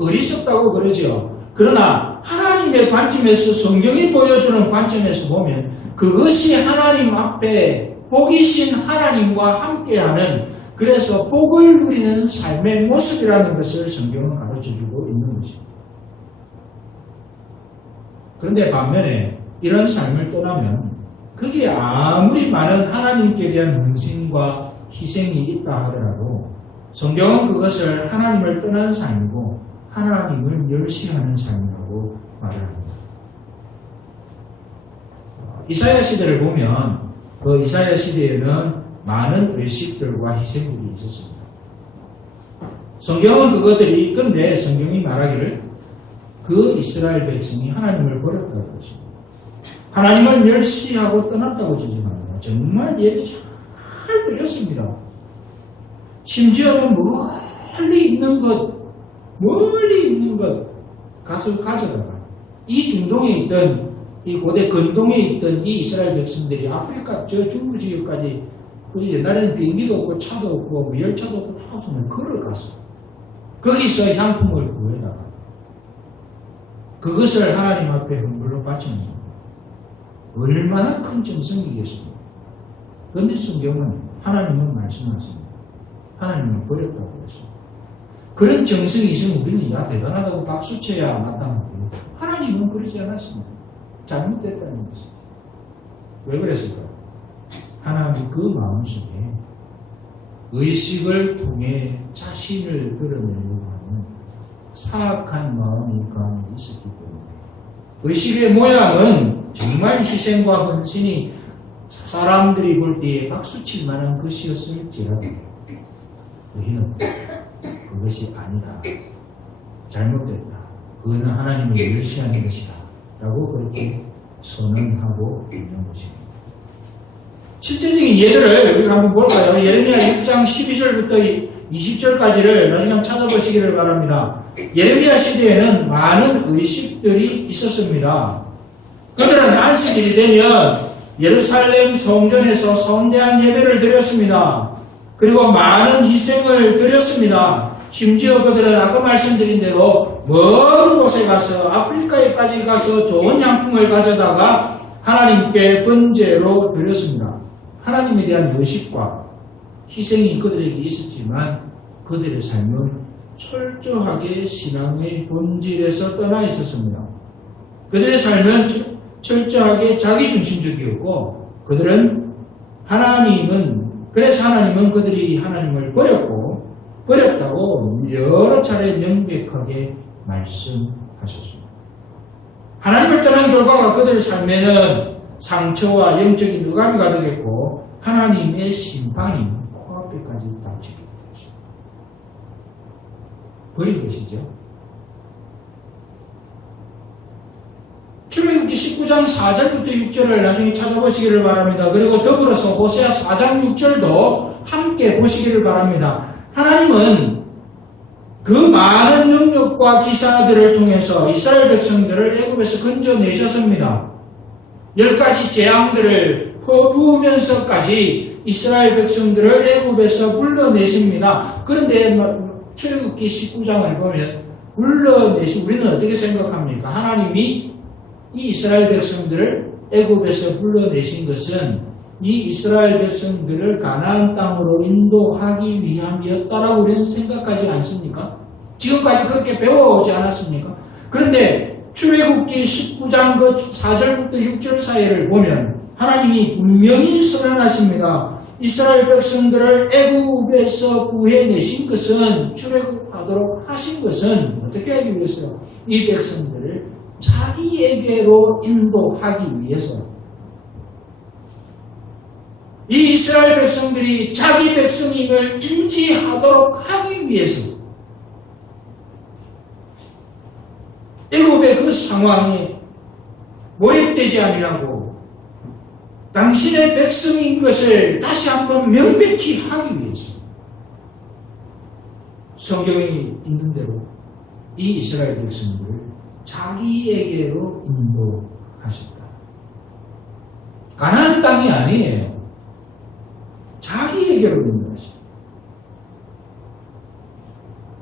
어리석다고 그러죠. 그러나 하나님의 관점에서 성경이 보여주는 관점에서 보면 그것이 하나님 앞에 복이신 하나님과 함께하는 그래서 복을 누리는 삶의 모습이라는 것을 성경은 가르쳐주고 있는 것입니다. 그런데 반면에 이런 삶을 떠나면 거기에 아무리 많은 하나님께 대한 헌신과 희생이 있다 하더라도 성경은 그것을 하나님을 떠난 삶이고 하나님을 멸시하는 삶이라고 말을 합니다. 이사야 시대를 보면 그 이사야 시대에는 많은 의식들과 희생들이 있었습니다. 성경은 그것들이 근데 성경이 말하기를 그 이스라엘 백성이 하나님을 버렸다고 그러십니다. 하나님을 멸시하고 떠났다고 주장합니다. 정말 예배 잘 드렸습니다. 심지어는 멀리 있는 것 가서 가져다가 이 중동에 있던 이 고대 근동에 있던 이 이스라엘 백성들이 아프리카 저 중부 지역까지 그 옛날에는 비행기도 없고 차도 없고 뭐 열차도 없고 다 없으면 걸어갔어. 거기서 향품을 구해다가 그것을 하나님 앞에 헌물로 바치는 겁니다. 얼마나 큰 정성이겠습니까? 그런데 성경은 하나님은 말씀하십니다. 하나님을 버렸다고 그랬습니다. 그런 정성이 있으면 우리는 야 대단하다고 박수쳐야 마땅한데 하나님은 그러지 않았습니다. 잘못됐다는 것이죠. 왜 그랬을까? 하나님 그 마음속에 의식을 통해 자신을 드러내려고 하는 사악한 마음이 그 안에 있었기 때문에 의식의 모양은 정말 희생과 헌신이 사람들이 볼 때에 박수칠 만한 것이었을지라도 너희는 그것이 아니다. 잘못됐다. 그거는 하나님을 멸시하는 것이다. 라고 그렇게 선언하고 있는 것입니다. 실제적인 예들을 우리가 한번 볼까요? 예레미야 6장 12절부터 20절까지를 나중에 한번 찾아보시기를 바랍니다. 예레미야 시대에는 많은 의식들이 있었습니다. 그들은 안식일이 되면 예루살렘 성전에서 성대한 예배를 드렸습니다. 그리고 많은 희생을 드렸습니다. 심지어 그들은 아까 말씀드린 대로 먼 곳에 가서 아프리카에까지 가서 좋은 양품을 가져다가 하나님께 번제로 드렸습니다. 하나님에 대한 의식과 희생이 그들에게 있었지만 그들의 삶은 철저하게 신앙의 본질에서 떠나 있었습니다. 그들의 삶은 철저하게 자기중심적이었고 그래서 하나님은 그들이 하나님을 버렸다고 여러 차례 명백하게 말씀하셨습니다. 하나님을 떠난 결과가 그들 삶에는 상처와 영적인 억압이 가득했고 하나님의 심판이 코앞에까지 닥치게 되었습니다. 버린 것이죠. 출애굽기 19장 4절부터 6절을 나중에 찾아보시기를 바랍니다. 그리고 더불어서 호세아 4장 6절도 함께 보시기를 바랍니다. 하나님은 그 많은 능력과 기사들을 통해서 이스라엘 백성들을 애굽에서 건져내셨습니다. 10가지 재앙들을 퍼부으면서까지 이스라엘 백성들을 애굽에서 불러내십니다. 그런데 출애굽기 19장을 보면 우리는 어떻게 생각합니까? 하나님이 이 이스라엘 백성들을 애굽에서 불러내신 것은 이 이스라엘 백성들을 가나안 땅으로 인도하기 위함이었다라고 우리는 생각하지 않습니까? 지금까지 그렇게 배워오지 않았습니까? 그런데 출애굽기 19장 4절부터 6절 사이를 보면 하나님이 분명히 선언하십니다. 이스라엘 백성들을 애굽에서 구해내신 것은, 출애굽하도록 하신 것은 어떻게 하기 위해서요? 이 백성들을 자기에게로 인도하기 위해서. 이 이스라엘 백성들이 자기 백성임을 인지하도록 하기 위해서 애굽의 그 상황에 몰입되지 아니하고 당신의 백성인 것을 다시 한번 명백히 하기 위해서 성경이 있는 대로 이 이스라엘 백성들을 자기에게로 인도하셨다. 가나안 땅이 아니에요. 자기에게로 인도하셨다.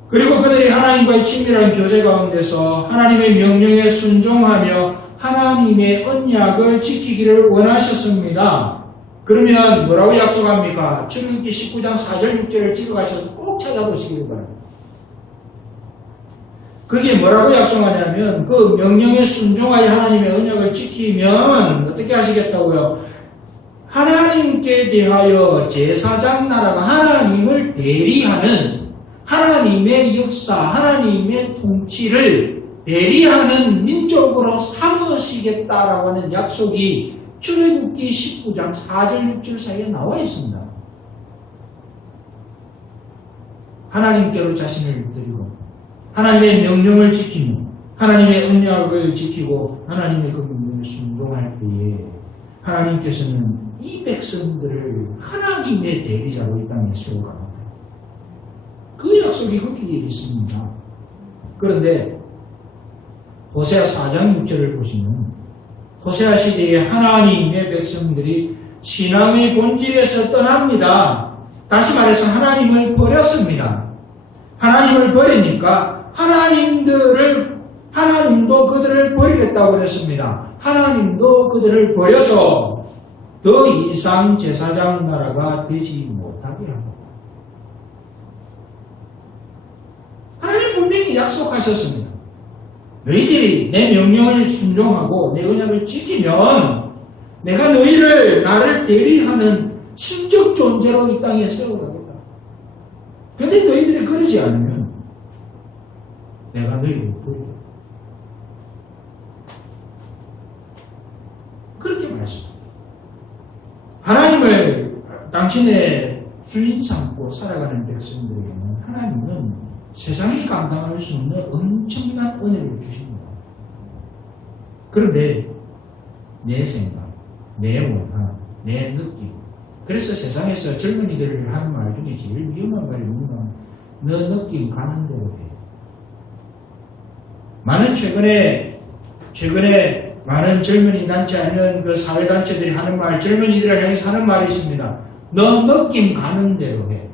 그리고 그들이 하나님과의 친밀한 교제 가운데서 하나님의 명령에 순종하며 하나님의 언약을 지키기를 원하셨습니다. 그러면 뭐라고 약속합니까? 출애굽기 19장 4절 6절을 찍어가셔서 꼭 찾아보시길 바랍니다. 그게 뭐라고 약속하냐면 그 명령에 순종하여 하나님의 언약을 지키면 어떻게 하시겠다고요? 하나님께 대하여 제사장 나라가 하나님을 대리하는 하나님의 역사, 하나님의 통치를 대리하는 민족으로 삼으시겠다라고 하는 약속이 출애굽기 19장 4절 6절 사이에 나와 있습니다. 하나님께로 자신을 드리고 하나님의 명령을 지키며 하나님의 언약을 지키고 하나님의 그 명령에 순종할 때에 하나님께서는 이 백성들을 하나님의 대리자로 이 땅에 세워갑니다. 그 약속이 거기에 있습니다. 그런데 호세아 4장 6절을 보시면 호세아 시대에 하나님의 백성들이 신앙의 본질에서 떠납니다. 다시 말해서 하나님을 버렸습니다. 하나님을 버리니까 하나님도 그들을 버리겠다고 그랬습니다. 하나님도 그들을 버려서 더 이상 제사장 나라가 되지 못하게 합니다. 하나님 분명히 약속하셨습니다. 너희들이 내 명령을 순종하고 내 언약을 지키면 내가 나를 대리하는 신적 존재로 이 땅에 세워가겠다. 근데 너희들이 그러지 않으면 내가 너희를 버리겠다. 그렇게 말씀합니다. 하나님을 당신의 주인 삼고 살아가는 백성들에게는 하나님은 세상이 감당할 수 없는 엄청난 은혜를 주십니다. 그런데 내 생각, 내 원함, 내 느낌. 그래서 세상에서 젊은이들 하는 말 중에 제일 위험한 말이 뭔가 너 느낌 가는 대로 해. 최근에 많은 젊은이 단체 아니면 그 사회단체들이 하는 말, 젊은이들을 향해서 하는 말이 있습니다. 너 느낌 가는 대로 해.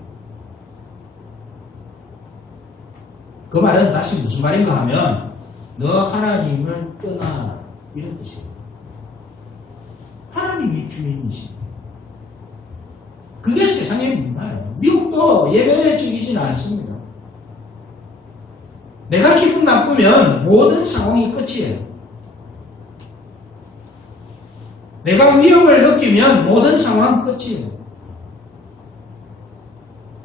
그 말은 다시 무슨 말인가 하면 너 하나님을 떠나 이런 뜻이에요. 하나님이 주인이십니다. 그게 세상의 문화예요. 미국도 예배적이지는 않습니다. 내가 기분 나쁘면 모든 상황이 끝이에요. 내가 위협을 느끼면 모든 상황은 끝이에요.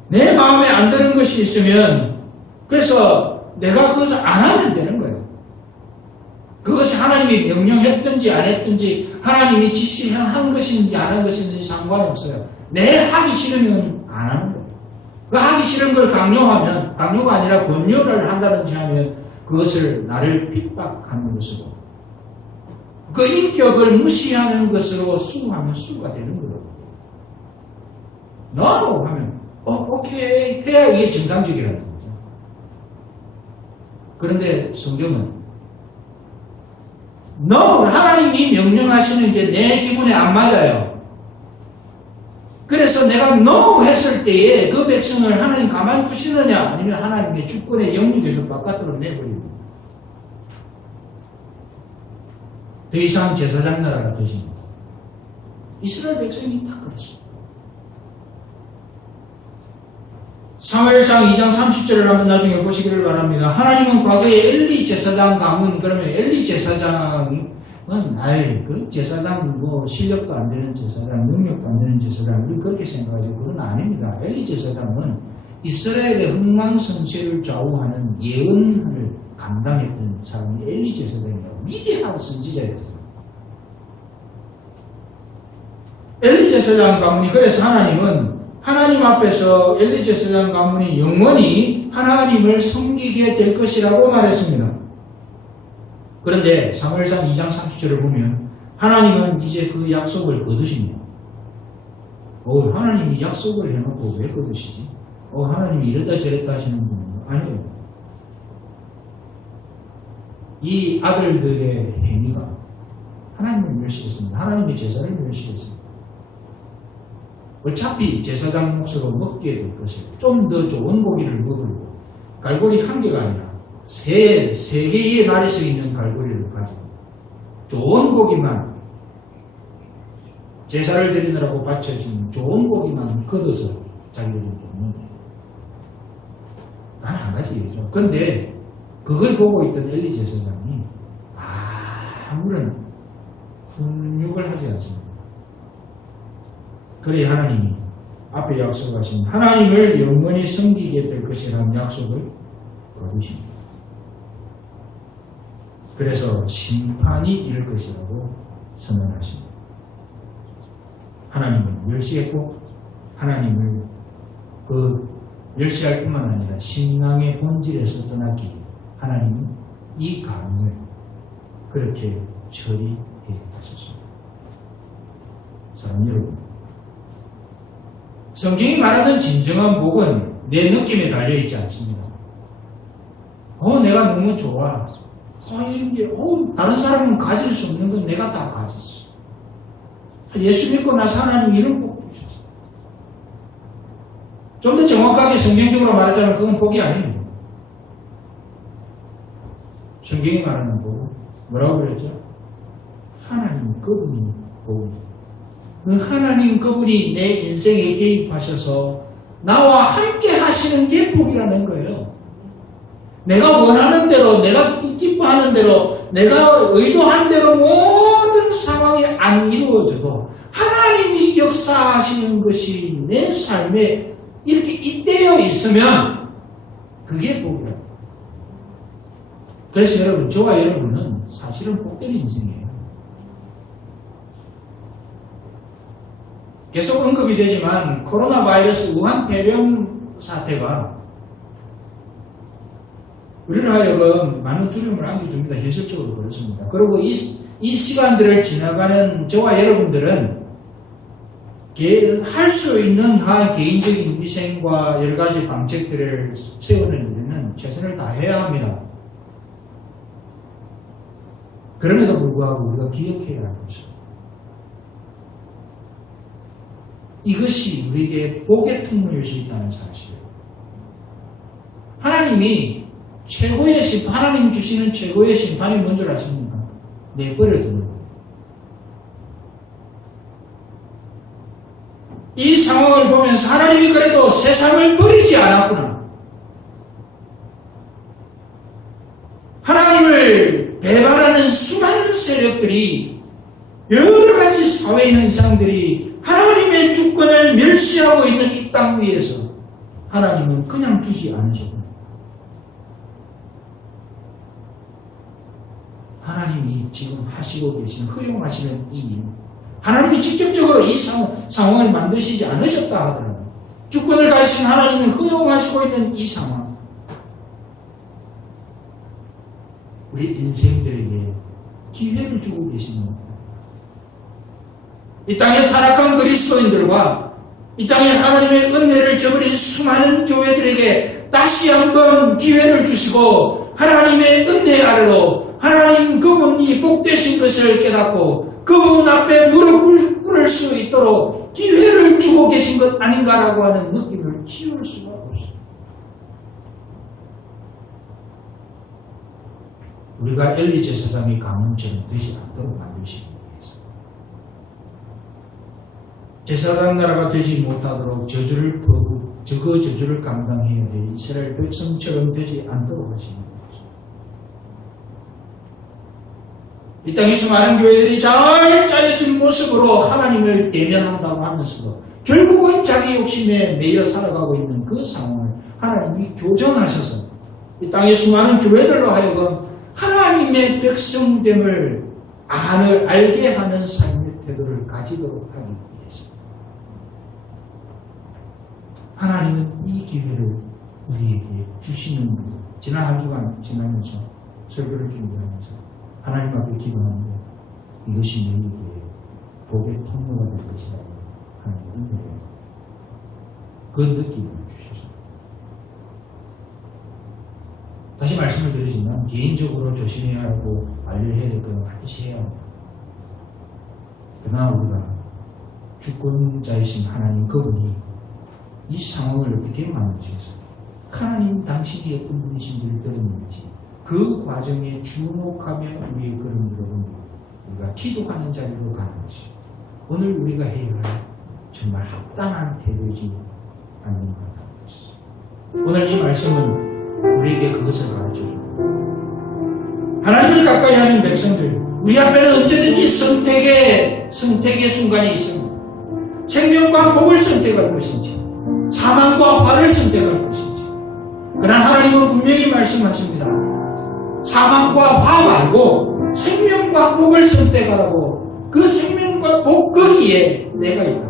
내 마음에 안 드는 것이 있으면 그래서 내가 그것을 안 하면 되는 거예요. 그것이 하나님이 명령했든지 안 했든지 하나님이 지시한 것인지 안 한 것인지 상관없어요. 내 하기 싫으면 안 하는 거예요. 그 하기 싫은 걸 강요하면, 강요가 아니라 권유를 한다든지 하면 그것을 나를 핍박하는 것으로, 그 인격을 무시하는 것으로 수하면 수가 되는 거예요. No! 하면 오케이 해야 이게 정상적이라는 거죠. 그런데 성경은 No! 하나님이 명령하시는 게 내 기분에 안 맞아요. 그래서 내가 No! 했을 때에 그 백성을 하나님 가만히 두시느냐, 아니면 하나님의 주권의 영역에서 바깥으로 내버립니다. 더 이상 제사장 나라가 되십니다. 이스라엘 백성이 다 그랬어요. 사무엘상 2장 30절을 한번 나중에 보시기를 바랍니다. 하나님은 과거에 엘리 제사장 가문, 그러면 엘리 제사장은 그 제사장 실력도 안 되는 제사장, 능력도 안 되는 제사장, 우리 그렇게 생각하죠. 그건 아닙니다. 엘리 제사장은 이스라엘의 흥망성쇠를 좌우하는 예언을 감당했던 사람이 엘리 제사장이라고 위대한 선지자였어요. 엘리 제사장 가문이, 그래서 하나님은 하나님 앞에서 엘리 제사장 가문이 영원히 하나님을 섬기게 될 것이라고 말했습니다. 그런데 사무엘상 2장 30절을 보면 하나님은 이제 그 약속을 거두십니다. 하나님이 약속을 해놓고 왜 거두시지? 하나님이 이랬다 저랬다 하시는 분은 아니에요. 이 아들들의 행위가 하나님을 멸시했습니다. 하나님의 제사를 멸시했습니다. 어차피 제사장 몫으로 먹게 될 것이에요. 좀 더 좋은 고기를 먹으려고 갈고리 한 개가 아니라 세 개의 날이 서 있는 갈고리를 가지고 좋은 고기만, 제사를 드리느라고 바쳐진 좋은 고기만 걷어서 자기들이 먹는 거예요. 단 한 가지 얘기죠. 그런데 그걸 보고 있던 엘리 제사장이 아무런 훈육을 하지 않습니다. 그래 하나님이 앞에 약속하신 하나님을 영원히 섬기게 될 것이라는 약속을 거두십니다. 그래서 심판이 이를 것이라고 선언하십니다. 하나님을 멸시했고 하나님을 멸시할 뿐만 아니라 신앙의 본질에서 떠났기에 하나님은 이 가문을 그렇게 처리해 가셨습니다. 사랑하는 여러분, 성경이 말하는 진정한 복은 내 느낌에 달려있지 않습니다. 내가 너무 좋아. 다른 사람은 가질 수 없는 건 내가 다 가졌어. 예수 믿고 나서 하나님 이런 복 주셨어. 좀 더 정확하게 성경적으로 말하자면 그건 복이 아닙니다. 성경이 말하는 복은 뭐라고 그랬죠? 하나님 그분이 복입니다. 그 하나님 그분이 내 인생에 개입하셔서 나와 함께 하시는 게 복이라는 거예요. 내가 원하는 대로, 내가 기뻐하는 대로, 내가 의도한 대로 모든 상황이 안 이루어져도 하나님이 역사하시는 것이 내 삶에 이렇게 잇대어 있으면 그게 복이라고. 그래서 여러분, 저와 여러분은 사실은 복된 인생이에요. 계속 언급이 되지만 코로나 바이러스 우한 폐렴 사태가 우리를 하여금 많은 두려움을 안겨줍니다. 현실적으로 그렇습니다. 그리고 이 시간들을 지나가는 저와 여러분들은 할 수 있는 한 개인적인 위생과 여러 가지 방책들을 세우는 일에는 최선을 다해야 합니다. 그럼에도 불구하고 우리가 기억해야 할 것은 이것이 우리에게 복의 특권일 수 있다는 사실이에요. 하나님이 하나님 주시는 최고의 심판이 뭔 줄 아십니까? 내버려두는 거예요. 이 상황을 보면서 하나님이 그래도 세상을 버리지 않았구나. 하나님을 배반하는 수많은 세력들이 여러 가지 사회 현상들이 하나님의 주권을 멸시하고 있는 이 땅 위에서 하나님은 그냥 두지 않으셨고 하나님이 지금 하시고 계신 허용하시는 이 일, 하나님이 직접적으로 이 상황을 만드시지 않으셨다 하더라도 주권을 가지신 하나님이 허용하시고 있는 이 상황, 우리 인생들에게 기회를 주고 계시는 겁니다. 이 땅에 타락한 그리스도인들과 이 땅에 하나님의 은혜를 저버린 수많은 교회들에게 다시 한번 기회를 주시고 하나님의 은혜 아래로 하나님 그분이 복되신 것을 깨닫고 그분 앞에 무릎을 꿇을 수 있도록 기회를 주고 계신 것 아닌가라고 하는 느낌을 지울 수가 없습니다. 우리가 엘리 제사장의 가문처럼 되지 않도록 만드시기 위해서 제사장 나라가 되지 못하도록 그 저주를 감당해야 될 이스라엘 백성처럼 되지 않도록 하시는 거예요. 이 땅에 수많은 교회들이 잘 짜여진 모습으로 하나님을 대면한다고 하면서도 결국은 자기 욕심에 매여 살아가고 있는 그 상황을 하나님이 교정하셔서 이 땅에 수많은 교회들로 하여금 하나님의 백성됨을 알게 하는 삶의 태도를 가지도록 하기 위해서 하나님은 이 기회를 우리에게 주시는 거예요. 지난 한 주간 지나면서 설교를 준비하면서 하나님 앞에 기도하는데 이것이 너희에게 복의 통로가 될 것이라고 하는 은혜를 그 느낌을 주셔서 다시 말씀을 드리지만 개인적으로 조심해야 하고 관리를 해야 될 것은 반드시 해야 합니다. 그러나 우리가 주권자이신 하나님 그분이 이 상황을 어떻게 만드셔서 하나님 당신이 어떤 분이신지를 드러내는지 그 과정에 주목하며 우리의 걸음들을 옮기고 우리가 기도하는 자리로 가는 것이 오늘 우리가 해야 할 정말 합당한 태도이지 않는가 하는 것이죠. 오늘 이 말씀은 우리에게 그것을 가르쳐줍니다. 하나님을 가까이 하는 백성들, 우리 앞에는 언제든지 선택의 순간이 있습니다. 생명과 복을 선택할 것인지 사망과 화를 선택할 것인지. 그러나 하나님은 분명히 말씀하십니다. 사망과 화 말고 생명과 복을 선택하라고. 그 생명과 복 거기에 내가 있다.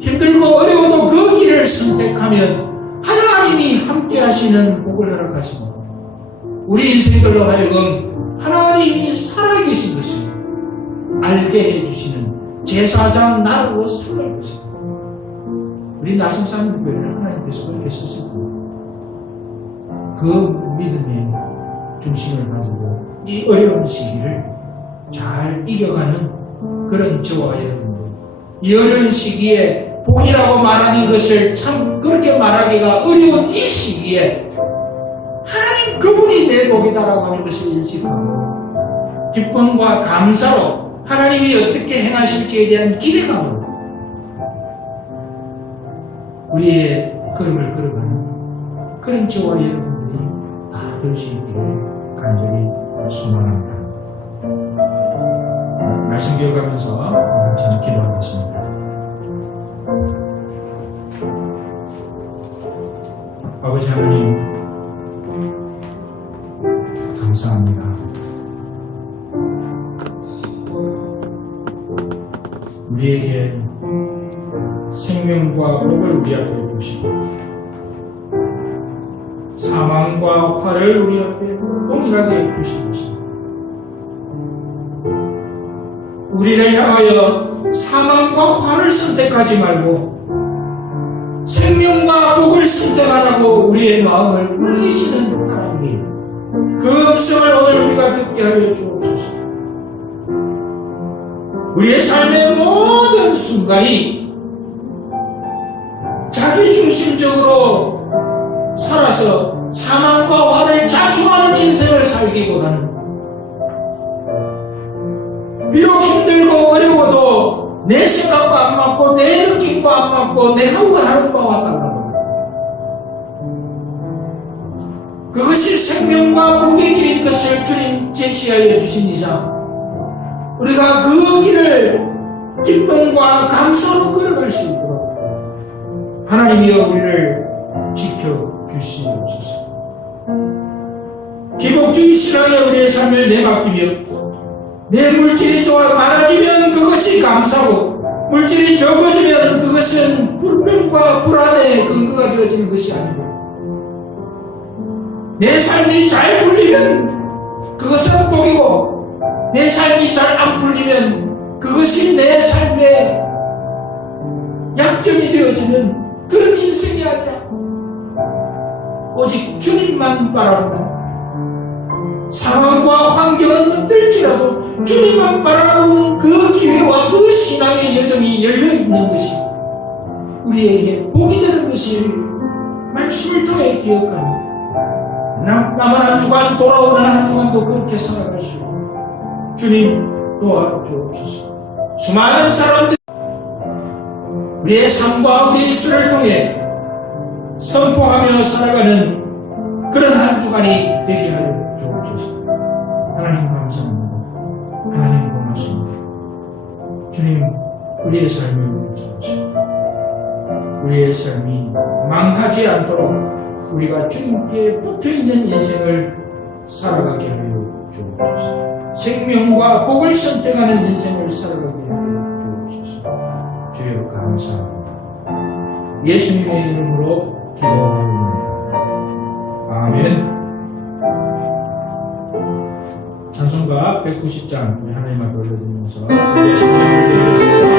힘들고 어려워도 그 길을 선택하면 하나님이 함께 하시는 복을 허락하시고 우리 인생들로 하여금 하나님이 살아계신 것을 알게 해주시는 제사장 나라로 살아갈 것입니다. 우리 나성산 교회는 하나님께서 그렇게 쓰실 겁니다. 그 믿음의 중심을 가지고 이 어려운 시기를 잘 이겨가는 그런 저와 여러분들, 이 어려운 시기에 복이라고 말하는 것을 참 그렇게 말하기가 어려운 이 시기에 하나님 그분이 내 복이다라고 하는 것을 인식하고 기쁨과 감사로 하나님이 어떻게 행하실지에 대한 기대감으로 우리의 걸음을 걸어가는 그런 저와 여러분들이 다 될 수 있기를 간절히 소망합니다. 말씀 기억하면서 같이 기도하겠습니다. 아버지 하나님 감사합니다. 우리에게 생명과 복을 우리 앞에 두시고 사망과 화를 우리 앞에 동일하게 두신 것입니다. 우리를 향하여 사망과 화를 선택하지 말고 생명과 복을 선택하라고 우리의 마음을 울리시는 하나님이 그 음성을 오늘 우리가 듣게 하여 주옵소서. 우리의 삶의 모든 순간이 자기중심적으로 살아서 사망과 화를 자초하는 인생을 살기보다는 비록 힘들고 어려워도 내 생각과 안 맞고 내 느낌과 안 맞고 내가 원하는 바와 달라도 그것이 생명과 복의 길인 것을 주님 제시하여 주신 이상 우리가 그 길을 기쁨과 감사로 걸어갈 수 있도록 하나님이여 우리를 지켜주시옵소서. 기복주의 신앙에 우리의 삶을 내맡기며 내 물질이 좋아 많아지면 그것이 감사고 물질이 적어지면 그것은 불평과 불안의 근거가 되어지는 것이 아니고 내 삶이 잘 풀리면 그것은 복이고 내 삶이 잘 안 풀리면 그것이 내 삶의 약점이 되어지는 그런 인생이 아니라 오직 주님만 바라보는 상황과 환경은 흔들지라도 주님만 바라보는 그 기회와 그 신앙의 여정이 열려있는 것이 우리에게 복이 되는 것을 말씀을 통해 기억하며 남은 한 주간 돌아오는 한 주간도 그렇게 살아갈 수 있고 주님 도와주옵소서. 수많은 사람들 우리의 삶과 우리의 입술을 통해 선포하며 살아가는 그런 한 주간이 되게 하여 주옵소서. 하나님 감사합니다. 하나님 고맙습니다. 주님 우리의 삶을 붙잡으시고 우리의 삶이 망하지 않도록 우리가 주님께 붙어있는 인생을 살아가게 하여 주옵소서. 생명과 복을 선택하는 인생을 살아가게 하여 주옵소서. 주여 감사합니다. 예수님의 이름으로 기도하옵나이다. 아멘. 찬송가 190장 우리 하나님 앞에 올려드리면서 예수님을 드리겠습니다.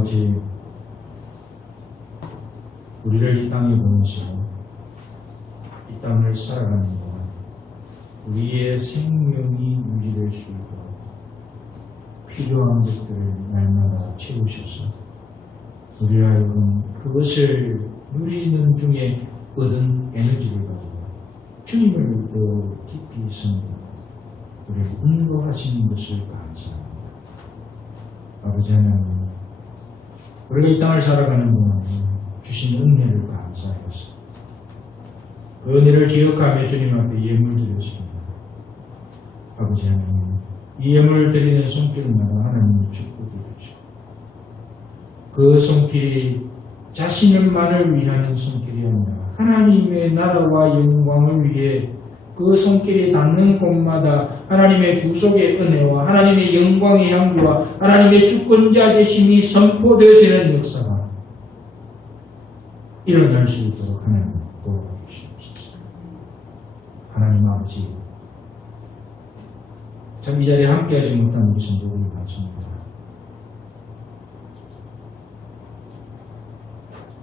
아버지, 우리를 이 땅에 보내시고 이 땅을 살아가는 동안 우리의 생명이 유지될 수 있도록 필요한 것들을 날마다 채우셔서 우리 하여금 그것을 누리는 중에 얻은 에너지를 가지고 주님을 더 깊이 섬기고 우리를 인도하시는 것을 감사합니다. 아버지 하나님, 우리가 이 땅을 살아가는 동안 주신 은혜를 감사해서 그 은혜를 기억하며 주님 앞에 예물 드렸습니다. 아버지 하나님, 이 예물 드리는 손길마다 하나님이 축복해 주시고 그 손길이 자신을만을 위하는 손길이 아니라 하나님의 나라와 영광을 위해 그 손길이 닿는 곳마다 하나님의 구속의 은혜와 하나님의 영광의 향기와 하나님의 주권자 되심이 선포되어지는 역사가 일어날 수 있도록 하나님 도와주시옵소서. 하나님 아버지, 참 이 자리에 함께하지 못한 우리 성도들이 많습니다.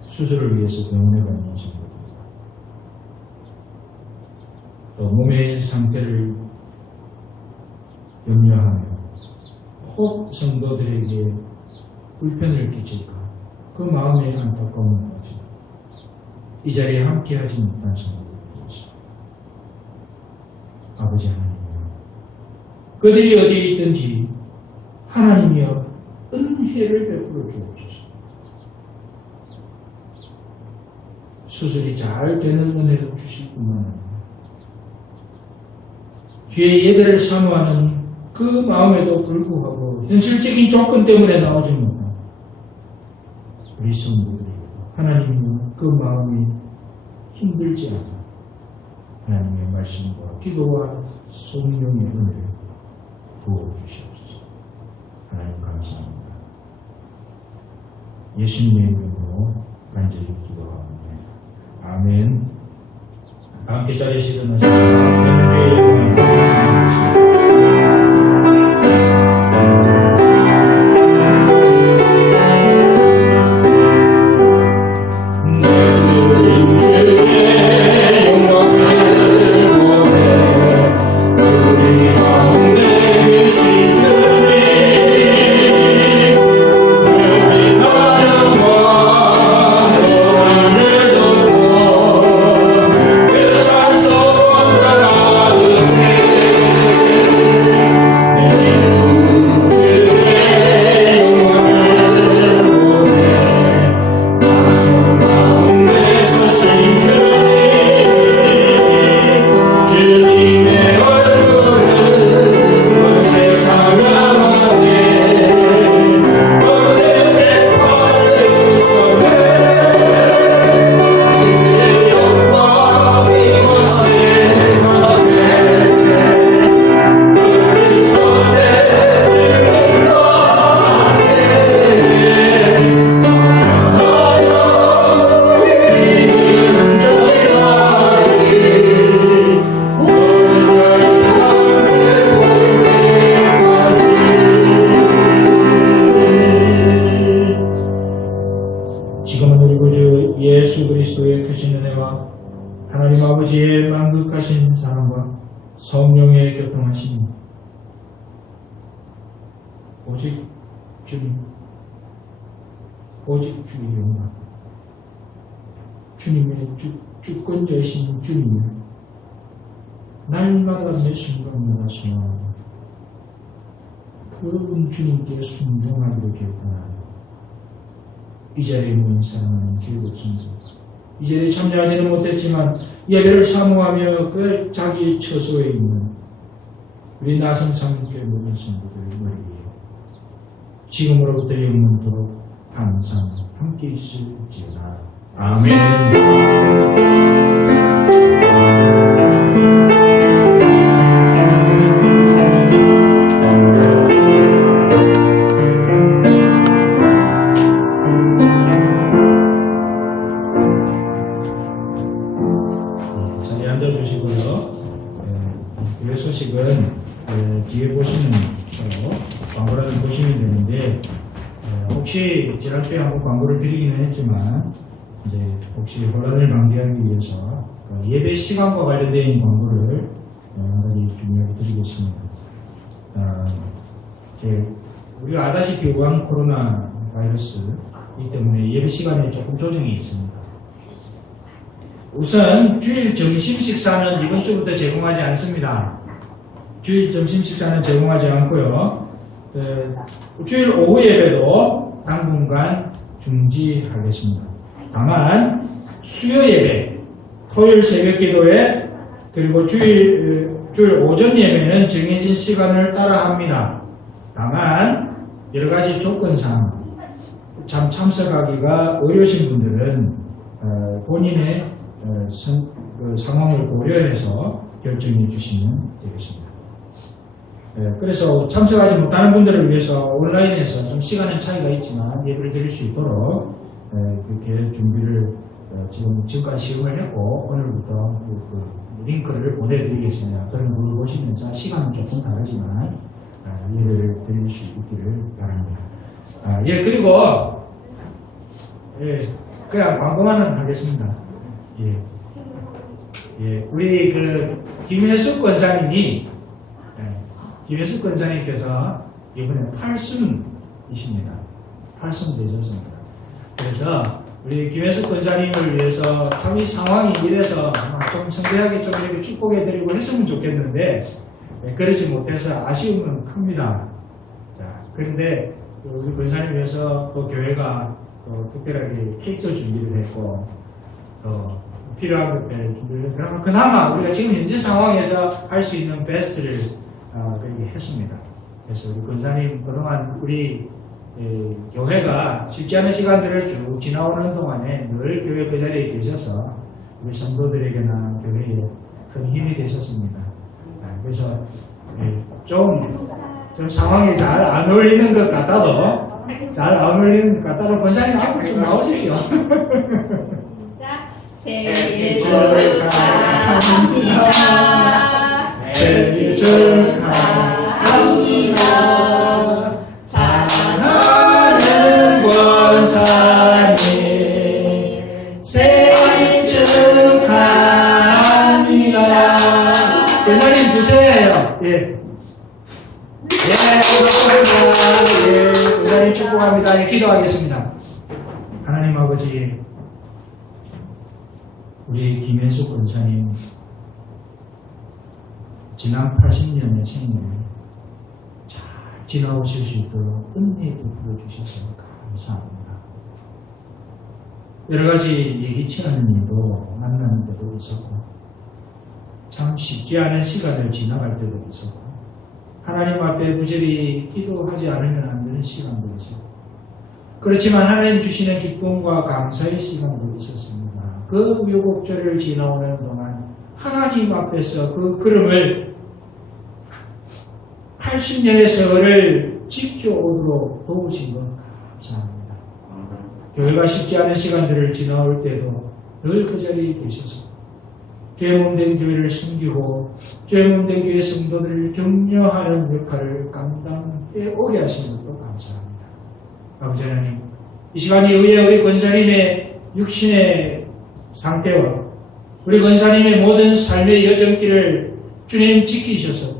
수술을 위해서 병원에 가 있는 성도들, 또 몸의 상태를 염려하며 혹 성도들에게 불편을 끼칠까 그 마음의 안타까움을 가지고 이 자리에 함께하지 못한 성도들이 있습니다. 아버지 하나님이여, 그들이 어디에 있든지 하나님이여 은혜를 베풀어 주옵소서. 수술이 잘 되는 은혜를 주실 뿐만 아니라 주의 예배를 사모하는 그 마음에도 불구하고 현실적인 조건 때문에 나오지 못한 우리 성도들에게도 하나님이여 그 마음이 힘들지 않아 하나님의 말씀과 기도와 성령의 은혜를 부어주시옵소서. 하나님 감사합니다. 예수님의 이름으로 간절히 기도합니다. 아멘. 함께 자리에서 일어나셔서 하나님 주의 영광을 드리겠습니다. 지금은 우리 구주 예수 그리스도의 크신 은혜와 하나님 아버지의 만극하신 사랑과 성령의 교통하심이 오직 주님, 오직 주의 영광, 주님의 주권자이신 주님을 날마다 매 순간마다 소망하고 그 주님께 순종하기로 결단하고 이 자리에 모인 사랑하는 주의 백성들, 이 자리에 참여하지는 못했지만 예배를 사모하며 그 자기의 처소에 있는 우리 나성삼교회 모든 성도들 머리 위에 지금으로부터 영원토록 항상 함께 있을지어다. 아멘. 교회 소식은 뒤에 보시면 광고라도 보시면 되는데 혹시 지난주에 한번 광고를 드리기는 했지만 이제 혹시 혼란을 방지하기 위해서 예배 시간과 관련된 광고를 한 가지 중요하게 드리겠습니다. 우리가 아다시피 우한 코로나 바이러스이기 때문에 예배 시간에 조금 조정이 있습니다. 우선 주일 점심 식사는 이번 주부터 제공하지 않습니다. 주일 점심 식사는 제공하지 않고요. 주일 오후 예배도 당분간 중지하겠습니다. 다만 수요 예배, 토요일 새벽 기도회, 그리고 주일 오전 예배는 정해진 시간을 따라 합니다. 다만 여러 가지 조건상 참석하기가 어려우신 분들은 본인의 상황을 고려해서 결정해 주시면 되겠습니다. 그래서 참석하지 못하는 분들을 위해서 온라인에서 좀 시간의 차이가 있지만 예배를 드릴 수 있도록 그렇게 준비를 지금까지 시험을 했고 오늘부터 링크를 보내드리겠습니다. 그런 걸 보시면서 시간은 조금 다르지만 예배를 드릴 수 있기를 바랍니다. 그리고 그냥 광고만 하겠습니다. 우리 김혜숙 권사님이 김혜숙 권사님께서 이번에 8순이십니다. 8순 되셨습니다. 그래서 우리 김혜숙 권사님을 위해서 참 이 상황이 이래서 좀 성대하게 좀 이렇게 축복해드리고 했으면 좋겠는데 그러지 못해서 아쉬움은 큽니다. 자, 그런데 우리 권사님을 위해서 또 교회가 또 특별하게 케이크도 준비를 했고 또 필요한 것들을 준비를 했고 그나마 우리가 지금 현재 상황에서 할 수 있는 베스트를 그렇게 했습니다. 그래서 우리 권사님 그동안 우리 교회가 쉽지 않은 시간들을 쭉 지나오는 동안에 늘 교회 그 자리에 계셔서 우리 성도들에게나 교회에 큰 힘이 되셨습니다. 그래서 좀 상황이 잘 안 어울리는 것 같아도 권사님 앞으로 좀 나오십시오. 생일 축하합니다. 생일 축하합니다. 사랑하는 권사님 생일 축하합니다. 권사님 드세요. 권사님 축복합니다. 기도하겠습니다. 하나님 아버지, 우리 김혜숙 권사님 지난 80년의 생일을 잘 지나오실 수 있도록 은혜 베풀어 주셔서 감사합니다. 여러 가지 예기치 않은 일도 만나는 때도 있었고 참 쉽지 않은 시간을 지나갈 때도 있었고 하나님 앞에 부절히 기도하지 않으면 안 되는 시간도 있었고 그렇지만 하나님 주시는 기쁨과 감사의 시간도 있었습니다. 그 우여곡절을 지나오는 동안 하나님 앞에서 그 걸음을 80년의 세월을 지켜오도록 도우신 것 감사합니다. 교회가 쉽지 않은 시간들을 지나올 때도 늘 그 자리에 계셔서 죄 몸된 교회를 섬기고 죄 몸된 교회 성도들을 격려하는 역할을 감당해 오게 하시는 것도 감사합니다. 아버지 하나님, 이 시간 이후에 우리 권사님의 육신의 상태와 우리 권사님의 모든 삶의 여정길을 주님 지키셔서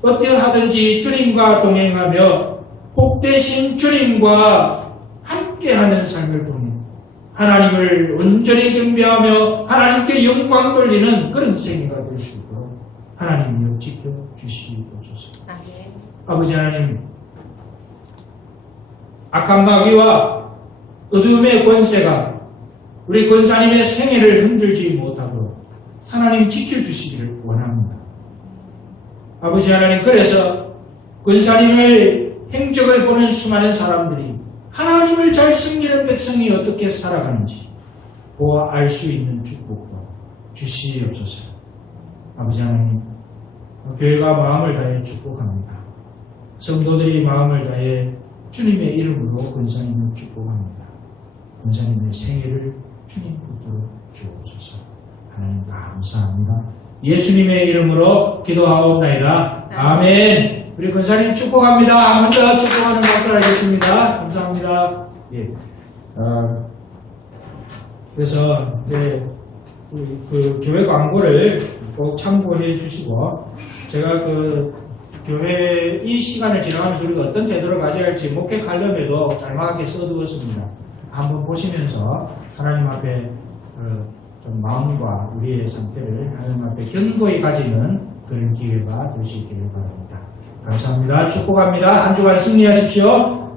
어떻게 하든지 주님과 동행하며 복되신 주님과 함께하는 삶을 통해 하나님을 온전히 경배하며 하나님께 영광 돌리는 그런 생애가 될 수 있도록 하나님이여 지켜 주시옵소서. 아버지 하나님, 악한 마귀와 어둠의 권세가 우리 권사님의 생애를 흔들지 못하도록 하나님 지켜주시기를 원합니다. 아버지 하나님, 그래서 권사님의 행적을 보는 수많은 사람들이 하나님을 잘 섬기는 백성이 어떻게 살아가는지 보아 알 수 있는 축복도 주시옵소서. 아버지 하나님, 교회가 마음을 다해 축복합니다. 성도들이 마음을 다해 주님의 이름으로 권사님을 축복합니다. 권사님의 생애를 주님 붙들어 주옵소서. 하나님 감사합니다. 예수님의 이름으로 기도하옵나이다. 아멘. 우리 권사님 축복합니다. 먼저 축복하는 박수 하겠습니다. 감사합니다. 예. 그래서 이제 그 교회 광고를 꼭 참고해 주시고, 제가 그 교회 이 시간을 지나가면서 우리가 어떤 제도를 가져야 할지 목회 칼럼에도 짤막하게 써두었습니다. 한번 보시면서 하나님 앞에 좀 마음과 우리의 상태를 하나님 앞에 견고히 가지는 그런 기회가 될 수 있기를 바랍니다. 감사합니다. 축복합니다. 한 주간 승리하십시오.